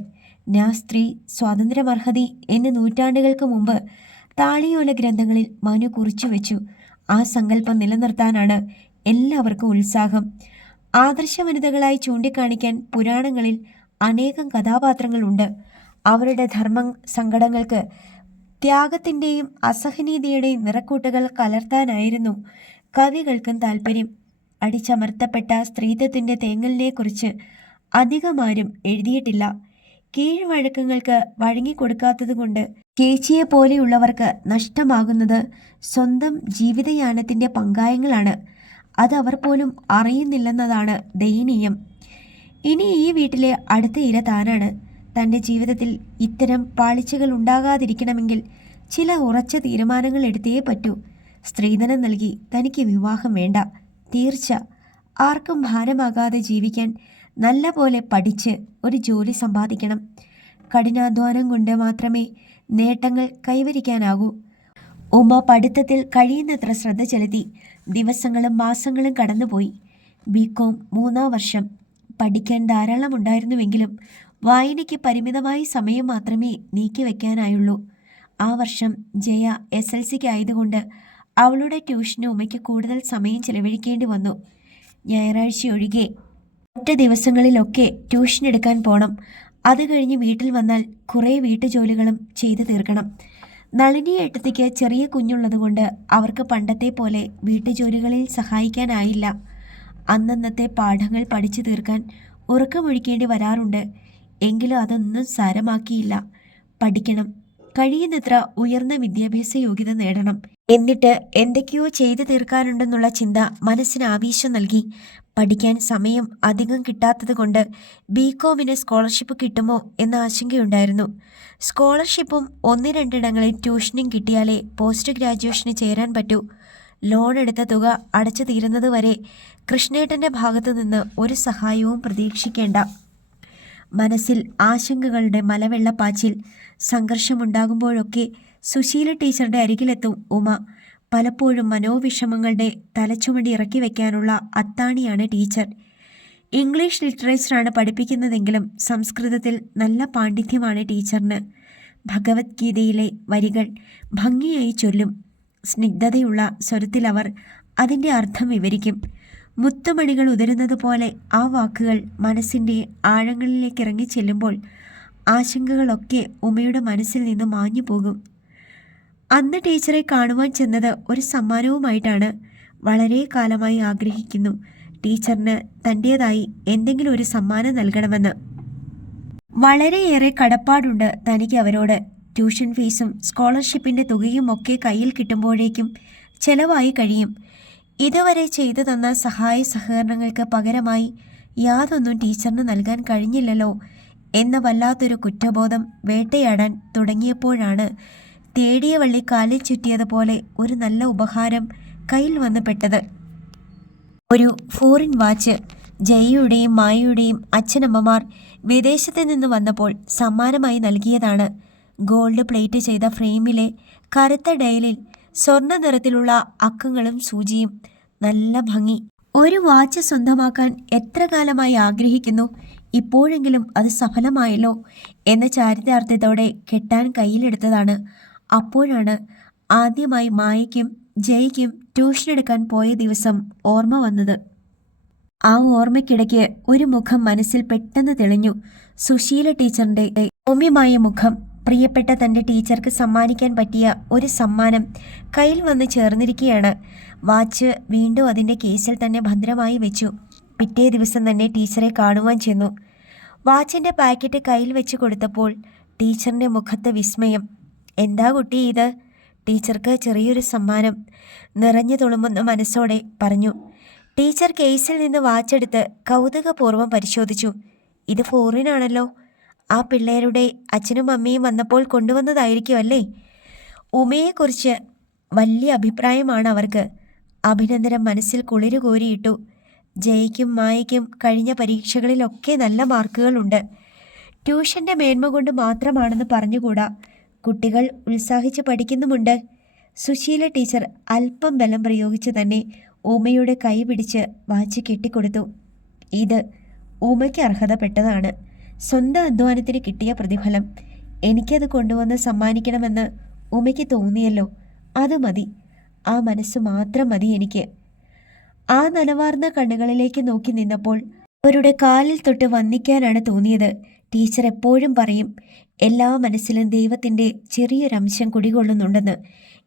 സ്ത്രീ സ്വാതന്ത്ര്യമർഹതി എന്ന് നൂറ്റാണ്ടുകൾക്ക് മുമ്പ് താളിയോല ഗ്രന്ഥങ്ങളിൽ മനു കുറിച്ചു വെച്ചു. ആ സങ്കല്പം നിലനിർത്താനാണ് എല്ലാവർക്കും ഉത്സാഹം. ആദർശ വനിതകളായി ചൂണ്ടിക്കാണിക്കാൻ പുരാണങ്ങളിൽ അനേകം കഥാപാത്രങ്ങളുണ്ട്. അവരുടെ ധർമ്മ സങ്കടങ്ങൾക്ക് ത്യാഗത്തിൻ്റെയും അസഹനീയതയുടെയും നിറക്കൂട്ടുകൾ കലർത്താനായിരുന്നു കവികൾക്കും താല്പര്യം. അടിച്ചമർത്തപ്പെട്ട സ്ത്രീത്വത്തിൻ്റെ തേങ്ങലിനെക്കുറിച്ച് അധികമാരും എഴുതിയിട്ടില്ല. കീഴ്വഴക്കങ്ങൾക്ക് വഴങ്ങിക്കൊടുക്കാത്തതുകൊണ്ട് ചേച്ചിയെ പോലെയുള്ളവർക്ക് നഷ്ടമാകുന്നത് സ്വന്തം ജീവിതയാനത്തിൻ്റെ പങ്കായങ്ങളാണ്. അതവർ പോലും അറിയുന്നില്ലെന്നതാണ് ദയനീയം. ഇനി ഈ വീട്ടിലെ അടുത്ത ഇര താനാണ്. തൻ്റെ ജീവിതത്തിൽ ഇത്തരം പാളിച്ചകൾ ഉണ്ടാകാതിരിക്കണമെങ്കിൽ ചില ഉറച്ച തീരുമാനങ്ങൾ എടുത്തേ പറ്റൂ. സ്ത്രീധനം നൽകി തനിക്ക് വിവാഹം വേണ്ട, തീർച്ച. ആർക്കും ഭാരമാകാതെ ജീവിക്കാൻ നല്ല പോലെ പഠിച്ച് ഒരു ജോലി സമ്പാദിക്കണം. കഠിനാധ്വാനം കൊണ്ട് മാത്രമേ നേട്ടങ്ങൾ കൈവരിക്കാനാകൂ. ഉമ പഠിത്തത്തിൽ കഴിയുന്നത്ര ശ്രദ്ധ ചെലുത്തി. ദിവസങ്ങളും മാസങ്ങളും കടന്നുപോയി. ബികോം 3-ാം വർഷം. പഠിക്കാൻ ധാരാളം ഉണ്ടായിരുന്നുവെങ്കിലും വായനയ്ക്ക് പരിമിതമായ സമയം മാത്രമേ നീക്കിവെക്കാനായുള്ളൂ. ആ വർഷം ജയ SLCക്ക് ആയതുകൊണ്ട് അവളുടെ ട്യൂഷന് ഉമയ്ക്ക് കൂടുതൽ സമയം ചെലവഴിക്കേണ്ടി വന്നു. ഞായറാഴ്ച ഒഴികെ ഒറ്റ ദിവസങ്ങളിലൊക്കെ ട്യൂഷൻ എടുക്കാൻ പോകണം. അത് കഴിഞ്ഞ് വീട്ടിൽ വന്നാൽ കുറേ വീട്ടുജോലികളും ചെയ്തു തീർക്കണം. നളിനി ഏട്ടത്തിക്ക് ചെറിയ കുഞ്ഞുള്ളതുകൊണ്ട് അവർക്ക് പണ്ടത്തെ പോലെ വീട്ടുജോലികളിൽ സഹായിക്കാനായില്ല. അന്നന്നത്തെ പാഠങ്ങൾ പഠിച്ചു തീർക്കാൻ ഉറക്കമൊഴിക്കേണ്ടി വരാറുണ്ട്. എങ്കിലും അതൊന്നും സാരമാക്കിയില്ല. പഠിക്കണം, കഴിയുന്നത്ര ഉയർന്ന വിദ്യാഭ്യാസ യോഗ്യത നേടണം. എന്നിട്ട് എന്തൊക്കെയോ ചെയ്തു തീർക്കാനുണ്ടെന്നുള്ള ചിന്ത മനസ്സിന് ആവേശം നൽകി. പഠിക്കാൻ സമയം അധികം കിട്ടാത്തതുകൊണ്ട് ബികോമിന് സ്കോളർഷിപ്പ് കിട്ടുമോ എന്ന ആശങ്കയുണ്ടായിരുന്നു. സ്കോളർഷിപ്പും 1-2 ഇടങ്ങളിൽ ട്യൂഷനും കിട്ടിയാലേ പോസ്റ്റ് ഗ്രാജുവേഷന് ചേരാൻ പറ്റൂ. ലോൺ എടുത്ത തുക അടച്ചു തീരുന്നത് വരെ കൃഷ്ണേട്ടൻ്റെ ഭാഗത്തു നിന്ന് ഒരു സഹായവും പ്രതീക്ഷിക്കേണ്ട. മനസ്സിൽ ആശങ്കകളുടെ മലവെള്ളപ്പാച്ചിൽ. സംഘർഷമുണ്ടാകുമ്പോഴൊക്കെ സുശീല ടീച്ചറുടെ അരികിലെത്തും ഉമ. പലപ്പോഴും മനോവിഷമങ്ങളുടെ തലച്ചുമടി ഇറക്കി വയ്ക്കാനുള്ള അത്താണിയാണ് ടീച്ചർ. ഇംഗ്ലീഷ് ലിറ്ററേച്ചറാണ് പഠിപ്പിക്കുന്നതെങ്കിലും സംസ്കൃതത്തിൽ നല്ല പാണ്ഡിത്യമാണ് ടീച്ചറിന്. ഭഗവത്ഗീതയിലെ വരികൾ ഭംഗിയായി ചൊല്ലും. സ്നിഗ്ധതയുള്ള സ്വരത്തിൽ അവർ അതിൻ്റെ അർത്ഥം വിവരിക്കും. മുത്തുമണികൾ ഉതിരുന്നത് പോലെ ആ വാക്കുകൾ മനസ്സിൻ്റെ ആഴങ്ങളിലേക്ക് ഇറങ്ങി ചെല്ലുമ്പോൾ ആശങ്കകളൊക്കെ ഉമയുടെ മനസ്സിൽ നിന്ന് മാഞ്ഞു പോകും. അന്ന് ടീച്ചറെ കാണുവാൻ ചെന്നത് ഒരു സമ്മാനവുമായിട്ടാണ്. വളരെ കാലമായി ആഗ്രഹിക്കുന്നു ടീച്ചറിന് തൻ്റേതായി എന്തെങ്കിലും ഒരു സമ്മാനം നൽകണമെന്ന്. വളരെയേറെ കടപ്പാടുണ്ട് തനിക്ക് അവരോട്. ട്യൂഷൻ ഫീസും സ്കോളർഷിപ്പിൻ്റെ തുകയും ഒക്കെ കയ്യിൽ കിട്ടുമ്പോഴേക്കും ചെലവായി കഴിയും. ഇതുവരെ ചെയ്തു തന്ന സഹായ സഹകരണങ്ങൾക്ക് പകരമായി യാതൊന്നും ടീച്ചറിന് നൽകാൻ കഴിഞ്ഞില്ലല്ലോ എന്ന വല്ലാത്തൊരു കുറ്റബോധം വേട്ടയാടാൻ തുടങ്ങിയപ്പോഴാണ് തേടിയ വള്ളി കാലിൽ ചുറ്റിയതുപോലെ ഒരു നല്ല ഉപഹാരം കയ്യിൽ വന്ന് പെട്ടത്. ഒരു ഫോറിൻ വാച്ച് ജയയുടെയും മായയുടെയും അച്ഛനമ്മമാർ വിദേശത്ത് നിന്ന് വന്നപ്പോൾ സമ്മാനമായി നൽകിയതാണ്. ഗോൾഡ് പ്ലേറ്റ് ചെയ്ത ഫ്രെയിമിലെ കറുത്ത ഡയലിൽ സ്വർണ്ണ നിറത്തിലുള്ള അക്കങ്ങളും സൂചിയും. നല്ല ഭംഗി. ഒരു വാച്ച് സ്വന്തമാക്കാൻ എത്ര കാലമായി ആഗ്രഹിക്കുന്നു. ഇപ്പോഴെങ്കിലും അത് സഫലമായല്ലോ എന്ന ചാരിതാർത്ഥ്യത്തോടെ കെട്ടാൻ കയ്യിലെടുത്തതാണ്. അപ്പോഴാണ് ആദ്യമായി മായയ്ക്കും ജയ്ക്കും ട്യൂഷനെടുക്കാൻ പോയ ദിവസം ഓർമ്മ വന്നത്. ആ ഓർമ്മയ്ക്കിടയ്ക്ക് ഒരു മുഖം മനസ്സിൽ പെട്ടെന്ന് തെളിഞ്ഞു. സുശീല ടീച്ചറിന്റെ സൗമ്യമായ മുഖം. പ്രിയപ്പെട്ട തൻ്റെ ടീച്ചർക്ക് സമ്മാനിക്കാൻ പറ്റിയ ഒരു സമ്മാനം കയ്യിൽ വന്ന് ചേർന്നിരിക്കുകയാണ്. വാച്ച് വീണ്ടും അതിൻ്റെ കേസിൽ തന്നെ ഭദ്രമായി വെച്ചു. പിറ്റേ ദിവസം തന്നെ ടീച്ചറെ കാണുവാൻ ചെന്നു. വാച്ചിൻ്റെ പാക്കറ്റ് കയ്യിൽ വെച്ച് കൊടുത്തപ്പോൾ ടീച്ചറിൻ്റെ മുഖത്ത് വിസ്മയം. എന്താ കുട്ടി ഇത്? ടീച്ചർക്ക് ചെറിയൊരു സമ്മാനം. നിറഞ്ഞു തുളുമ്പുന്ന മനസ്സോടെ പറഞ്ഞു. ടീച്ചർ കേസിൽ നിന്ന് വാച്ചെടുത്ത് കൗതുകപൂർവ്വം പരിശോധിച്ചു. ഇത് ഫോറിനാണല്ലോ. ആ പിള്ളേരുടെ അച്ഛനും അമ്മയും വന്നപ്പോൾ കൊണ്ടുവന്നതായിരിക്കും അല്ലേ? ഉമയെക്കുറിച്ച് വലിയ അഭിപ്രായമാണ് അവർക്ക്. അഭിനന്ദനം മനസ്സിൽ കുളിരുകോരിയിട്ടു. ജയ്ക്കും മായയ്ക്കും കഴിഞ്ഞ പരീക്ഷകളിലൊക്കെ നല്ല മാർക്കുകളുണ്ട്. ട്യൂഷൻ്റെ മേന്മ കൊണ്ട് മാത്രമാണെന്ന് പറഞ്ഞുകൂടാ. കുട്ടികൾ ഉത്സാഹിച്ച് പഠിക്കുന്നുമുണ്ട്. സുശീല ടീച്ചർ അല്പം ബലം പ്രയോഗിച്ച് തന്നെ ഉമയുടെ കൈ പിടിച്ച് വാച്ച് കെട്ടിക്കൊടുത്തു. ഇത് ഉമയ്ക്ക് അർഹതപ്പെട്ടതാണ്. സ്വന്തം അധ്വാനത്തിന് കിട്ടിയ പ്രതിഫലം. എനിക്കത് കൊണ്ടുവന്ന് സമ്മാനിക്കണമെന്ന് ഉമയ്ക്ക് തോന്നിയല്ലോ. അത് മതി. ആ മനസ്സ് മാത്രം മതി എനിക്ക്. ആ നനവാർന്ന കണ്ണുകളിലേക്ക് നോക്കി നിന്നപ്പോൾ അവരുടെ കാലിൽ തൊട്ട് വന്ദിക്കാനാണ് തോന്നിയത്. ടീച്ചർ എപ്പോഴും പറയും, എല്ലാ മനസ്സിലും ദൈവത്തിൻ്റെ ചെറിയൊരംശം കുടികൊള്ളുന്നുണ്ടെന്ന്.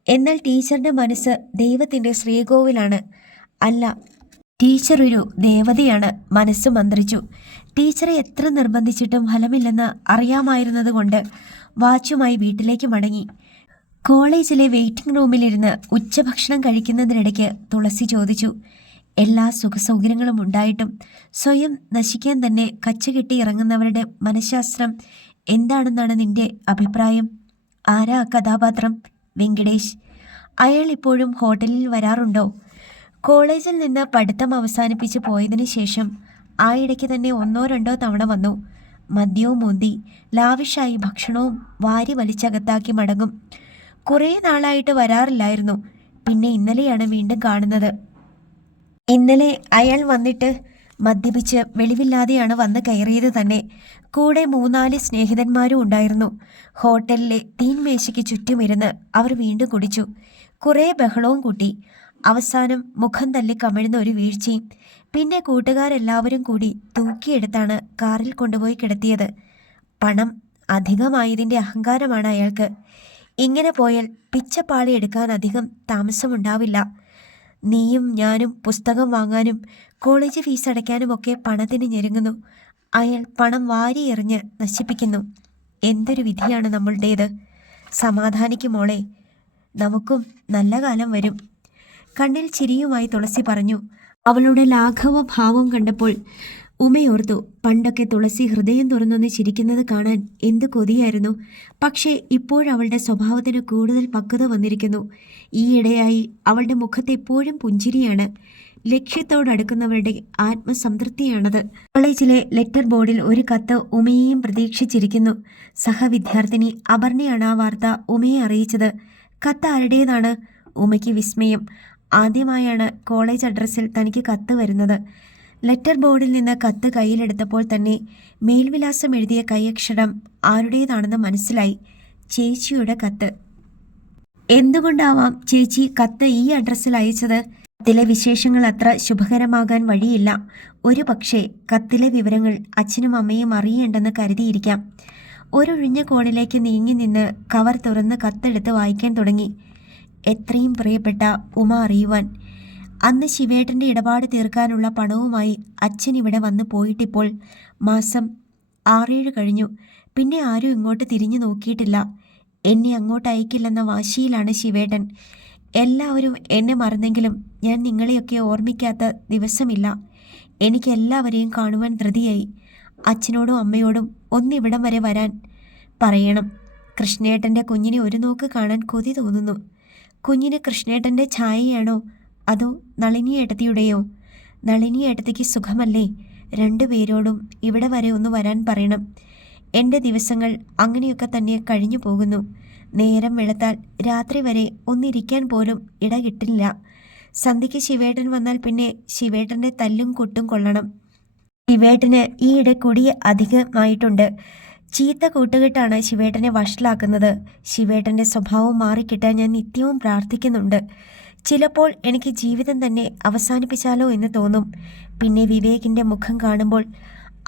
എന്നാൽ ടീച്ചറിൻ്റെ മനസ്സ് ദൈവത്തിൻ്റെ ശ്രീകോവിലാണ്. അല്ല, ടീച്ചർ ഒരു ദേവതയാണ്. മനസ്സ് മന്ത്രിച്ചു. ടീച്ചറെ എത്ര നിർബന്ധിച്ചിട്ടും ഫലമില്ലെന്ന് അറിയാമായിരുന്നത് കൊണ്ട് വാച്ചുമായി വീട്ടിലേക്ക് മടങ്ങി. കോളേജിലെ വെയിറ്റിംഗ് റൂമിലിരുന്ന് ഉച്ചഭക്ഷണം കഴിക്കുന്നതിനിടയ്ക്ക് തുളസി ചോദിച്ചു, എല്ലാ സുഖസൗകര്യങ്ങളും ഉണ്ടായിട്ടും സ്വയം നശിക്കാൻ തന്നെ കച്ചകെട്ടി ഇറങ്ങുന്നവരുടെ മനഃശാസ്ത്രം എന്താണെന്നാണ് നിന്റെ അഭിപ്രായം? ആരാ ആ കഥാപാത്രം? വെങ്കിടേഷ്. അയാൾ ഇപ്പോഴും ഹോട്ടലിൽ വരാറുണ്ടോ? കോളേജിൽ നിന്ന് പഠിത്തം അവസാനിപ്പിച്ച് പോയതിനു ശേഷം ആ ഇടയ്ക്ക് തന്നെ 1-2 തവണ വന്നു. മദ്യവും മുന്തി ലാവിഷായി ഭക്ഷണവും വാരി വലിച്ചകത്താക്കി മടങ്ങും. കുറേ നാളായിട്ട് വരാറില്ലായിരുന്നു. പിന്നെ ഇന്നലെയാണ് വീണ്ടും കാണുന്നത്. ഇന്നലെ അയാൾ വന്നിട്ട് മദ്യപിച്ച് വെളിവില്ലാതെയാണ് വന്ന് കയറിയത് തന്നെ. കൂടെ 3-4 സ്നേഹിതന്മാരും ഉണ്ടായിരുന്നു. ഹോട്ടലിലെ തീൻമേശയ്ക്ക് ചുറ്റുമിരുന്ന് അവർ വീണ്ടും കുടിച്ചു. കുറേ ബഹളവും കൂട്ടി. അവസാനം മുഖം തല്ലി കമിഴ്ന്ന ഒരു വീഴ്ചയും. പിന്നെ കൂട്ടുകാരെല്ലാവരും കൂടി തൂക്കിയെടുത്താണ് കാറിൽ കൊണ്ടുപോയി കിടത്തിയത്. പണം അധികമായതിൻ്റെ അഹങ്കാരമാണ് അയാൾക്ക്. ഇങ്ങനെ പോയാൽ പിച്ചപ്പാളി എടുക്കാൻ അധികം താമസമുണ്ടാവില്ല. നീയും ഞാനും പുസ്തകം വാങ്ങാനും കോളേജ് ഫീസ് അടയ്ക്കാനുമൊക്കെ പണത്തിന് ഞെരുങ്ങുന്നു. അയാൾ പണം വാരി എറിഞ്ഞ് നശിപ്പിക്കുന്നു. എന്തൊരു വിധിയാണ് നമ്മളുടേത്. സമാധാനിക്കും മോളെ, നമുക്കും നല്ല കാലം വരും. കണ്ണിൽ ചിരിയുമായി തുളസി പറഞ്ഞു. അവളുടെ ലാഘവ ഭാവം കണ്ടപ്പോൾ ഉമയോർത്തു, പണ്ടൊക്കെ തുളസി ഹൃദയം തുറന്നൊന്ന് ചിരിക്കുന്നത് കാണാൻ എന്ത് കൊതിയായിരുന്നു. പക്ഷേ ഇപ്പോഴവളുടെ സ്വഭാവത്തിന് കൂടുതൽ പക്വത വന്നിരിക്കുന്നു. ഈയിടെയായി അവളുടെ മുഖത്ത് എപ്പോഴും പുഞ്ചിരിയാണ്. ലക്ഷ്യത്തോടടുക്കുന്നവരുടെ ആത്മസംതൃപ്തിയാണത്. കോളേജിലെ ലെറ്റർ ബോർഡിൽ ഒരു കത്ത് ഉമയെയും പ്രതീക്ഷിച്ചിരിക്കുന്നു. സഹവിദ്യാർത്ഥിനി അപർണയാണ് ആ വാർത്ത ഉമയെ അറിയിച്ചത്. കത്ത് ആരുടേതാണ്? ഉമയ്ക്ക് വിസ്മയം. ആദ്യമായാണ് കോളേജ് അഡ്രസ്സിൽ തനിക്ക് കത്ത് വരുന്നത്. ലെറ്റർ ബോർഡിൽ നിന്ന് കത്ത് കയ്യിലെടുത്തപ്പോൾ തന്നെ മേൽവിലാസം എഴുതിയ കൈയക്ഷരം ആരുടേതാണെന്ന് മനസ്സിലായി. ചേച്ചിയുടെ കത്ത്. എന്തുകൊണ്ടാവാം ചേച്ചി കത്ത് ഈ അഡ്രസ്സിൽ അയച്ചത്? കത്തിലെ വിശേഷങ്ങൾ അത്ര ശുഭകരമാകാൻ വഴിയില്ല. ഒരു പക്ഷേ കത്തിലെ വിവരങ്ങൾ അച്ഛനും അമ്മയും അറിയേണ്ടെന്ന് കരുതിയിരിക്കാം. ഒരൊഴിഞ്ഞ കോണിലേക്ക് നീങ്ങി നിന്ന് കവർ തുറന്ന് കത്തെടുത്ത് വായിക്കാൻ തുടങ്ങി. എത്രയും പ്രിയപ്പെട്ട ഉമ അറിയുവാൻ, അന്ന് ശിവേട്ടൻ്റെ ഇടപാട് തീർക്കാനുള്ള പണവുമായി അച്ഛൻ ഇവിടെ വന്ന് പോയിട്ടിപ്പോൾ മാസം 6-7 കഴിഞ്ഞു. പിന്നെ ആരും ഇങ്ങോട്ട് തിരിഞ്ഞു നോക്കിയിട്ടില്ല. എന്നെ അങ്ങോട്ട് അയക്കില്ലെന്ന വാശിയിലാണ് ശിവേട്ടൻ. എല്ലാവരും എന്നെ മറന്നെങ്കിലും ഞാൻ നിങ്ങളെയൊക്കെ ഓർമ്മിക്കാത്ത ദിവസമില്ല. എനിക്ക് എല്ലാവരെയും കാണുവാൻ ധൃതിയായി. അച്ഛനോടും അമ്മയോടും ഒന്നിവിടം വരെ വരാൻ പറയണം. കൃഷ്ണേട്ടൻ്റെ കുഞ്ഞിനെ ഒരു നോക്ക് കാണാൻ കൊതി തോന്നുന്നു. കുഞ്ഞിന് കൃഷ്ണേട്ടൻ്റെ ഛായയാണോ അതോ നളിനി ഏട്ടത്തിയുടെയോ? നളിനി ഏട്ടത്തിക്ക് സുഖമല്ലേ? രണ്ടുപേരോടും ഇവിടെ വരെ ഒന്ന് വരാൻ പറയണം. എൻ്റെ ദിവസങ്ങൾ അങ്ങനെയൊക്കെ തന്നെ കഴിഞ്ഞു പോകുന്നു. നേരം വെളുത്താൽ രാത്രി വരെ ഒന്നിരിക്കാൻ പോലും ഇട കിട്ടില്ല. സന്ധ്യയ്ക്ക് ശിവേട്ടൻ വന്നാൽ പിന്നെ ശിവേട്ടൻ്റെ തല്ലും കൊട്ടും കൊള്ളണം. ശിവേട്ടന് ഈയിടെ കുടി അധികമായിട്ടുണ്ട്. ചീത്ത കൂട്ടുകെട്ടാണ് ശിവേട്ടനെ വഷളാക്കുന്നത്. ശിവേട്ടൻ്റെ സ്വഭാവം മാറിക്കിട്ടാൻ ഞാൻ നിത്യവും പ്രാർത്ഥിക്കുന്നുണ്ട്. ചിലപ്പോൾ എനിക്ക് ജീവിതം തന്നെ അവസാനിപ്പിച്ചാലോ എന്ന് തോന്നും. പിന്നെ വിവേകിൻ്റെ മുഖം കാണുമ്പോൾ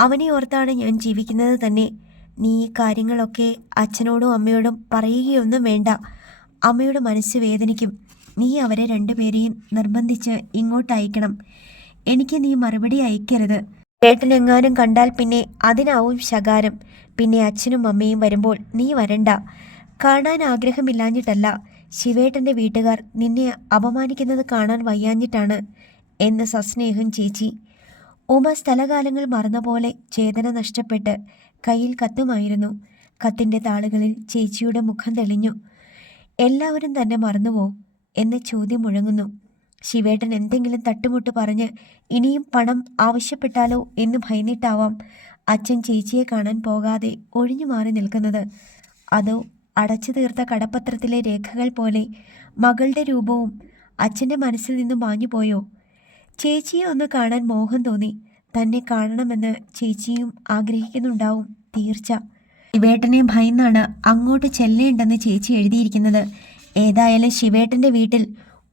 അവനെ ഓർത്താണ് ഞാൻ ജീവിക്കുന്നത് തന്നെ. നീ ഈ കാര്യങ്ങളൊക്കെ അച്ഛനോടും അമ്മയോടും പറയുകയൊന്നും വേണ്ട. അമ്മയുടെ മനസ്സ് വേദനിക്കും. നീ അവരെ രണ്ടുപേരെയും നിർബന്ധിച്ച് ഇങ്ങോട്ട് അയക്കണം. എനിക്ക് നീ മറുപടി അയക്കരുത്. ഏട്ടനെങ്ങാനും കണ്ടാൽ പിന്നെ അതിനാവും ശകാരം. പിന്നെ അച്ഛനും അമ്മയും വരുമ്പോൾ നീ വരണ്ട. കാണാൻ ആഗ്രഹമില്ലാഞ്ഞിട്ടല്ല, ശിവേട്ടൻ്റെ വീട്ടുകാർ നിന്നെ അപമാനിക്കുന്നത് കാണാൻ വയ്യാഞ്ഞിട്ടാണ് എന്ന് സസ്നേഹം ചേച്ചി. ഉമ സ്ഥലകാലങ്ങൾ മറന്ന പോലെ ചേതന നഷ്ടപ്പെട്ട് കയ്യിൽ കത്തുമായിരുന്നു. കത്തിൻ്റെ താളുകളിൽ ചേച്ചിയുടെ മുഖം തെളിഞ്ഞു. എല്ലാവരും തന്നെ മറന്നുവോ എന്ന ചോദ്യം മുഴങ്ങുന്നു. ശിവേട്ടൻ എന്തെങ്കിലും തട്ടുമുട്ട് പറഞ്ഞ് ഇനിയും പണം ആവശ്യപ്പെട്ടാലോ എന്ന് ഭയന്നിട്ടാവാം അച്ഛൻ ചേച്ചിയെ കാണാൻ പോകാതെ ഒഴിഞ്ഞു മാറി നിൽക്കുന്നത്. അതോ അടച്ചു തീർത്ത കടപ്പത്രത്തിലെ രേഖകൾ പോലെ മകളുടെ രൂപവും അച്ഛൻ്റെ മനസ്സിൽ നിന്നും മാഞ്ഞുപോയോ? ചേച്ചിയെ ഒന്ന് കാണാൻ മോഹം തോന്നി. തന്നെ കാണണമെന്ന് ചേച്ചിയും ആഗ്രഹിക്കുന്നുണ്ടാവും തീർച്ച. ശിവേട്ടനെ ഭയന്നാണ് അങ്ങോട്ട് ചെല്ലേണ്ടെന്ന് ചേച്ചി എഴുതിയിരിക്കുന്നത്. ഏതായാലും ശിവേട്ടൻ്റെ വീട്ടിൽ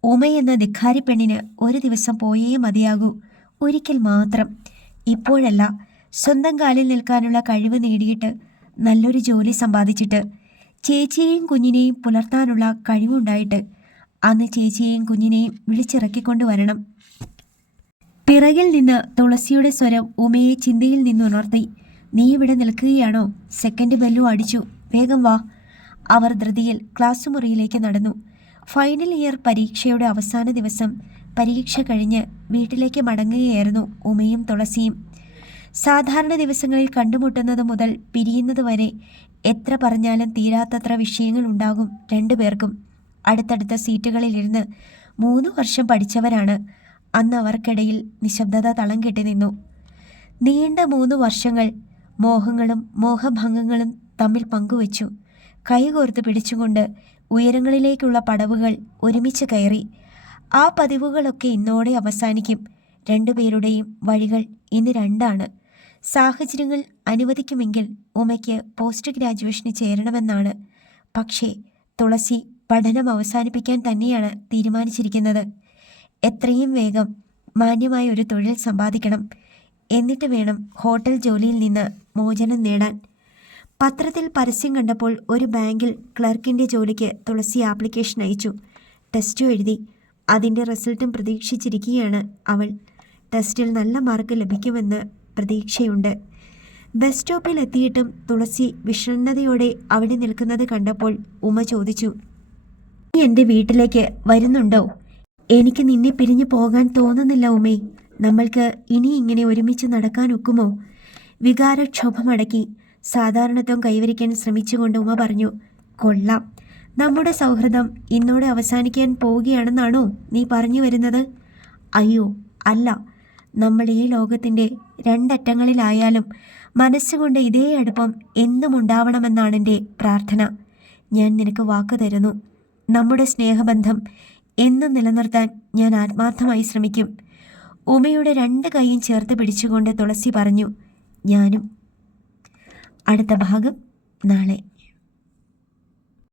ഉമയെന്ന ധിക്കാരി പെണ്ണിന് ഒരു ദിവസം പോയേ മതിയാകൂ. ഒരിക്കൽ മാത്രം. ഇപ്പോഴല്ല. സ്വന്തം കാലിൽ നിൽക്കാനുള്ള കഴിവ് നേടിയിട്ട് നല്ലൊരു ജോലി സമ്പാദിച്ചിട്ട് ചേച്ചിയെയും കുഞ്ഞിനെയും പുലർത്താനുള്ള കഴിവുണ്ടായിട്ട് അന്ന് ചേച്ചിയെയും കുഞ്ഞിനെയും വിളിച്ചിറക്കിക്കൊണ്ട് വരണം. പിറകിൽ നിന്ന് തുളസിയുടെ സ്വരം ഉമയെ ചിന്തയിൽ നിന്നുണർത്തി. നീ ഇവിടെ നിൽക്കുകയാണോ? സെക്കൻഡ് ബെല്ലു അടിച്ചു. വേഗം വാ. അവർ ധൃതിയിൽ ക്ലാസ് മുറിയിലേക്ക് നടന്നു. ഫൈനൽ ഇയർ പരീക്ഷയുടെ അവസാന ദിവസം. പരീക്ഷ കഴിഞ്ഞ് വീട്ടിലേക്ക് മടങ്ങുകയായിരുന്നു ഉമയും തുളസിയും. സാധാരണ ദിവസങ്ങളിൽ കണ്ടുമുട്ടുന്നത് മുതൽ പിരിയുന്നത് വരെ എത്ര പറഞ്ഞാലും തീരാത്തത്ര വിഷയങ്ങൾ ഉണ്ടാകും രണ്ടുപേർക്കും. അടുത്തടുത്ത സീറ്റുകളിലിരുന്ന് 3 വർഷം പഠിച്ചവരാണ്. അന്ന് അവർക്കിടയിൽ നിശബ്ദത തളം കെട്ടി നിന്നു. നീണ്ട 3 വർഷങ്ങൾ മോഹങ്ങളും മോഹഭംഗങ്ങളും തമ്മിൽ പങ്കുവച്ചു. കൈകോർത്ത് പിടിച്ചുകൊണ്ട് ഉയരങ്ങളിലേക്കുള്ള പടവുകൾ ഒരുമിച്ച് കയറി. ആ പതിവുകളൊക്കെ ഇന്നോടെ അവസാനിക്കും. രണ്ടുപേരുടെയും വഴികൾ ഇന്ന് രണ്ടാണ്. സാഹചര്യങ്ങൾ അനുവദിക്കുമെങ്കിൽ ഉമയ്ക്ക് പോസ്റ്റ് ഗ്രാജുവേഷന് ചേരണമെന്നാണ്. പക്ഷേ തുളസി പഠനം അവസാനിപ്പിക്കാൻ തന്നെയാണ് തീരുമാനിച്ചിരിക്കുന്നത്. എത്രയും വേഗം മാന്യമായ ഒരു തൊഴിൽ സമ്പാദിക്കണം. എന്നിട്ട് വേണം ഹോട്ടൽ ജോലിയിൽ നിന്ന് മോചനം നേടാൻ. പത്രത്തിൽ പരസ്യം കണ്ടപ്പോൾ ഒരു ബാങ്കിൽ ക്ലർക്കിൻ്റെ ജോലിക്ക് തുളസി ആപ്ലിക്കേഷൻ അയച്ചു. ടെസ്റ്റും എഴുതി. അതിൻ്റെ റിസൾട്ടും പ്രതീക്ഷിച്ചിരിക്കുകയാണ് അവൾ. ടെസ്റ്റിൽ നല്ല മാർക്ക് ലഭിക്കുമെന്ന് പ്രതീക്ഷയുണ്ട്. ബസ് സ്റ്റോപ്പിൽ എത്തിയിട്ടും തുളസി വിഷണ്ണതയോടെ അവിടെ നിൽക്കുന്നത് കണ്ടപ്പോൾ ഉമ ചോദിച്ചു, നീ എൻ്റെ വീട്ടിലേക്ക് വരുന്നുണ്ടോ? എനിക്ക് നിന്നെ പിരിഞ്ഞു പോകാൻ തോന്നുന്നില്ല ഉമേ. നമ്മൾക്ക് ഇനി ഇങ്ങനെ ഒരുമിച്ച് നടക്കാൻ ഒക്കുമോ? വികാരക്ഷോഭമടക്കി സാധാരണത്വം കൈവരിക്കാൻ ശ്രമിച്ചുകൊണ്ട് ഉമ പറഞ്ഞു, കൊള്ളാം. നമ്മുടെ സൗഹൃദം ഇന്നോടെ അവസാനിക്കാൻ പോവുകയാണെന്നാണോ നീ പറഞ്ഞു വരുന്നത്? അയ്യോ അല്ല. നമ്മൾ ഈ ലോകത്തിൻ്റെ രണ്ടറ്റങ്ങളിലായാലും മനസ്സുകൊണ്ട് ഇതേ അടുപ്പം എന്നും ഉണ്ടാവണമെന്നാണ് എൻ്റെ പ്രാർത്ഥന. ഞാൻ നിനക്ക് വാക്ക് തരുന്നു. നമ്മുടെ സ്നേഹബന്ധം എന്നും നിലനിർത്താൻ ഞാൻ ആത്മാർത്ഥമായി ശ്രമിക്കും. ഉമയുടെ 2 കൈയും ചേർത്ത് പിടിച്ചുകൊണ്ട് തുളസി പറഞ്ഞു, ഞാനും. അടുത്ത ഭാഗം നാളെ.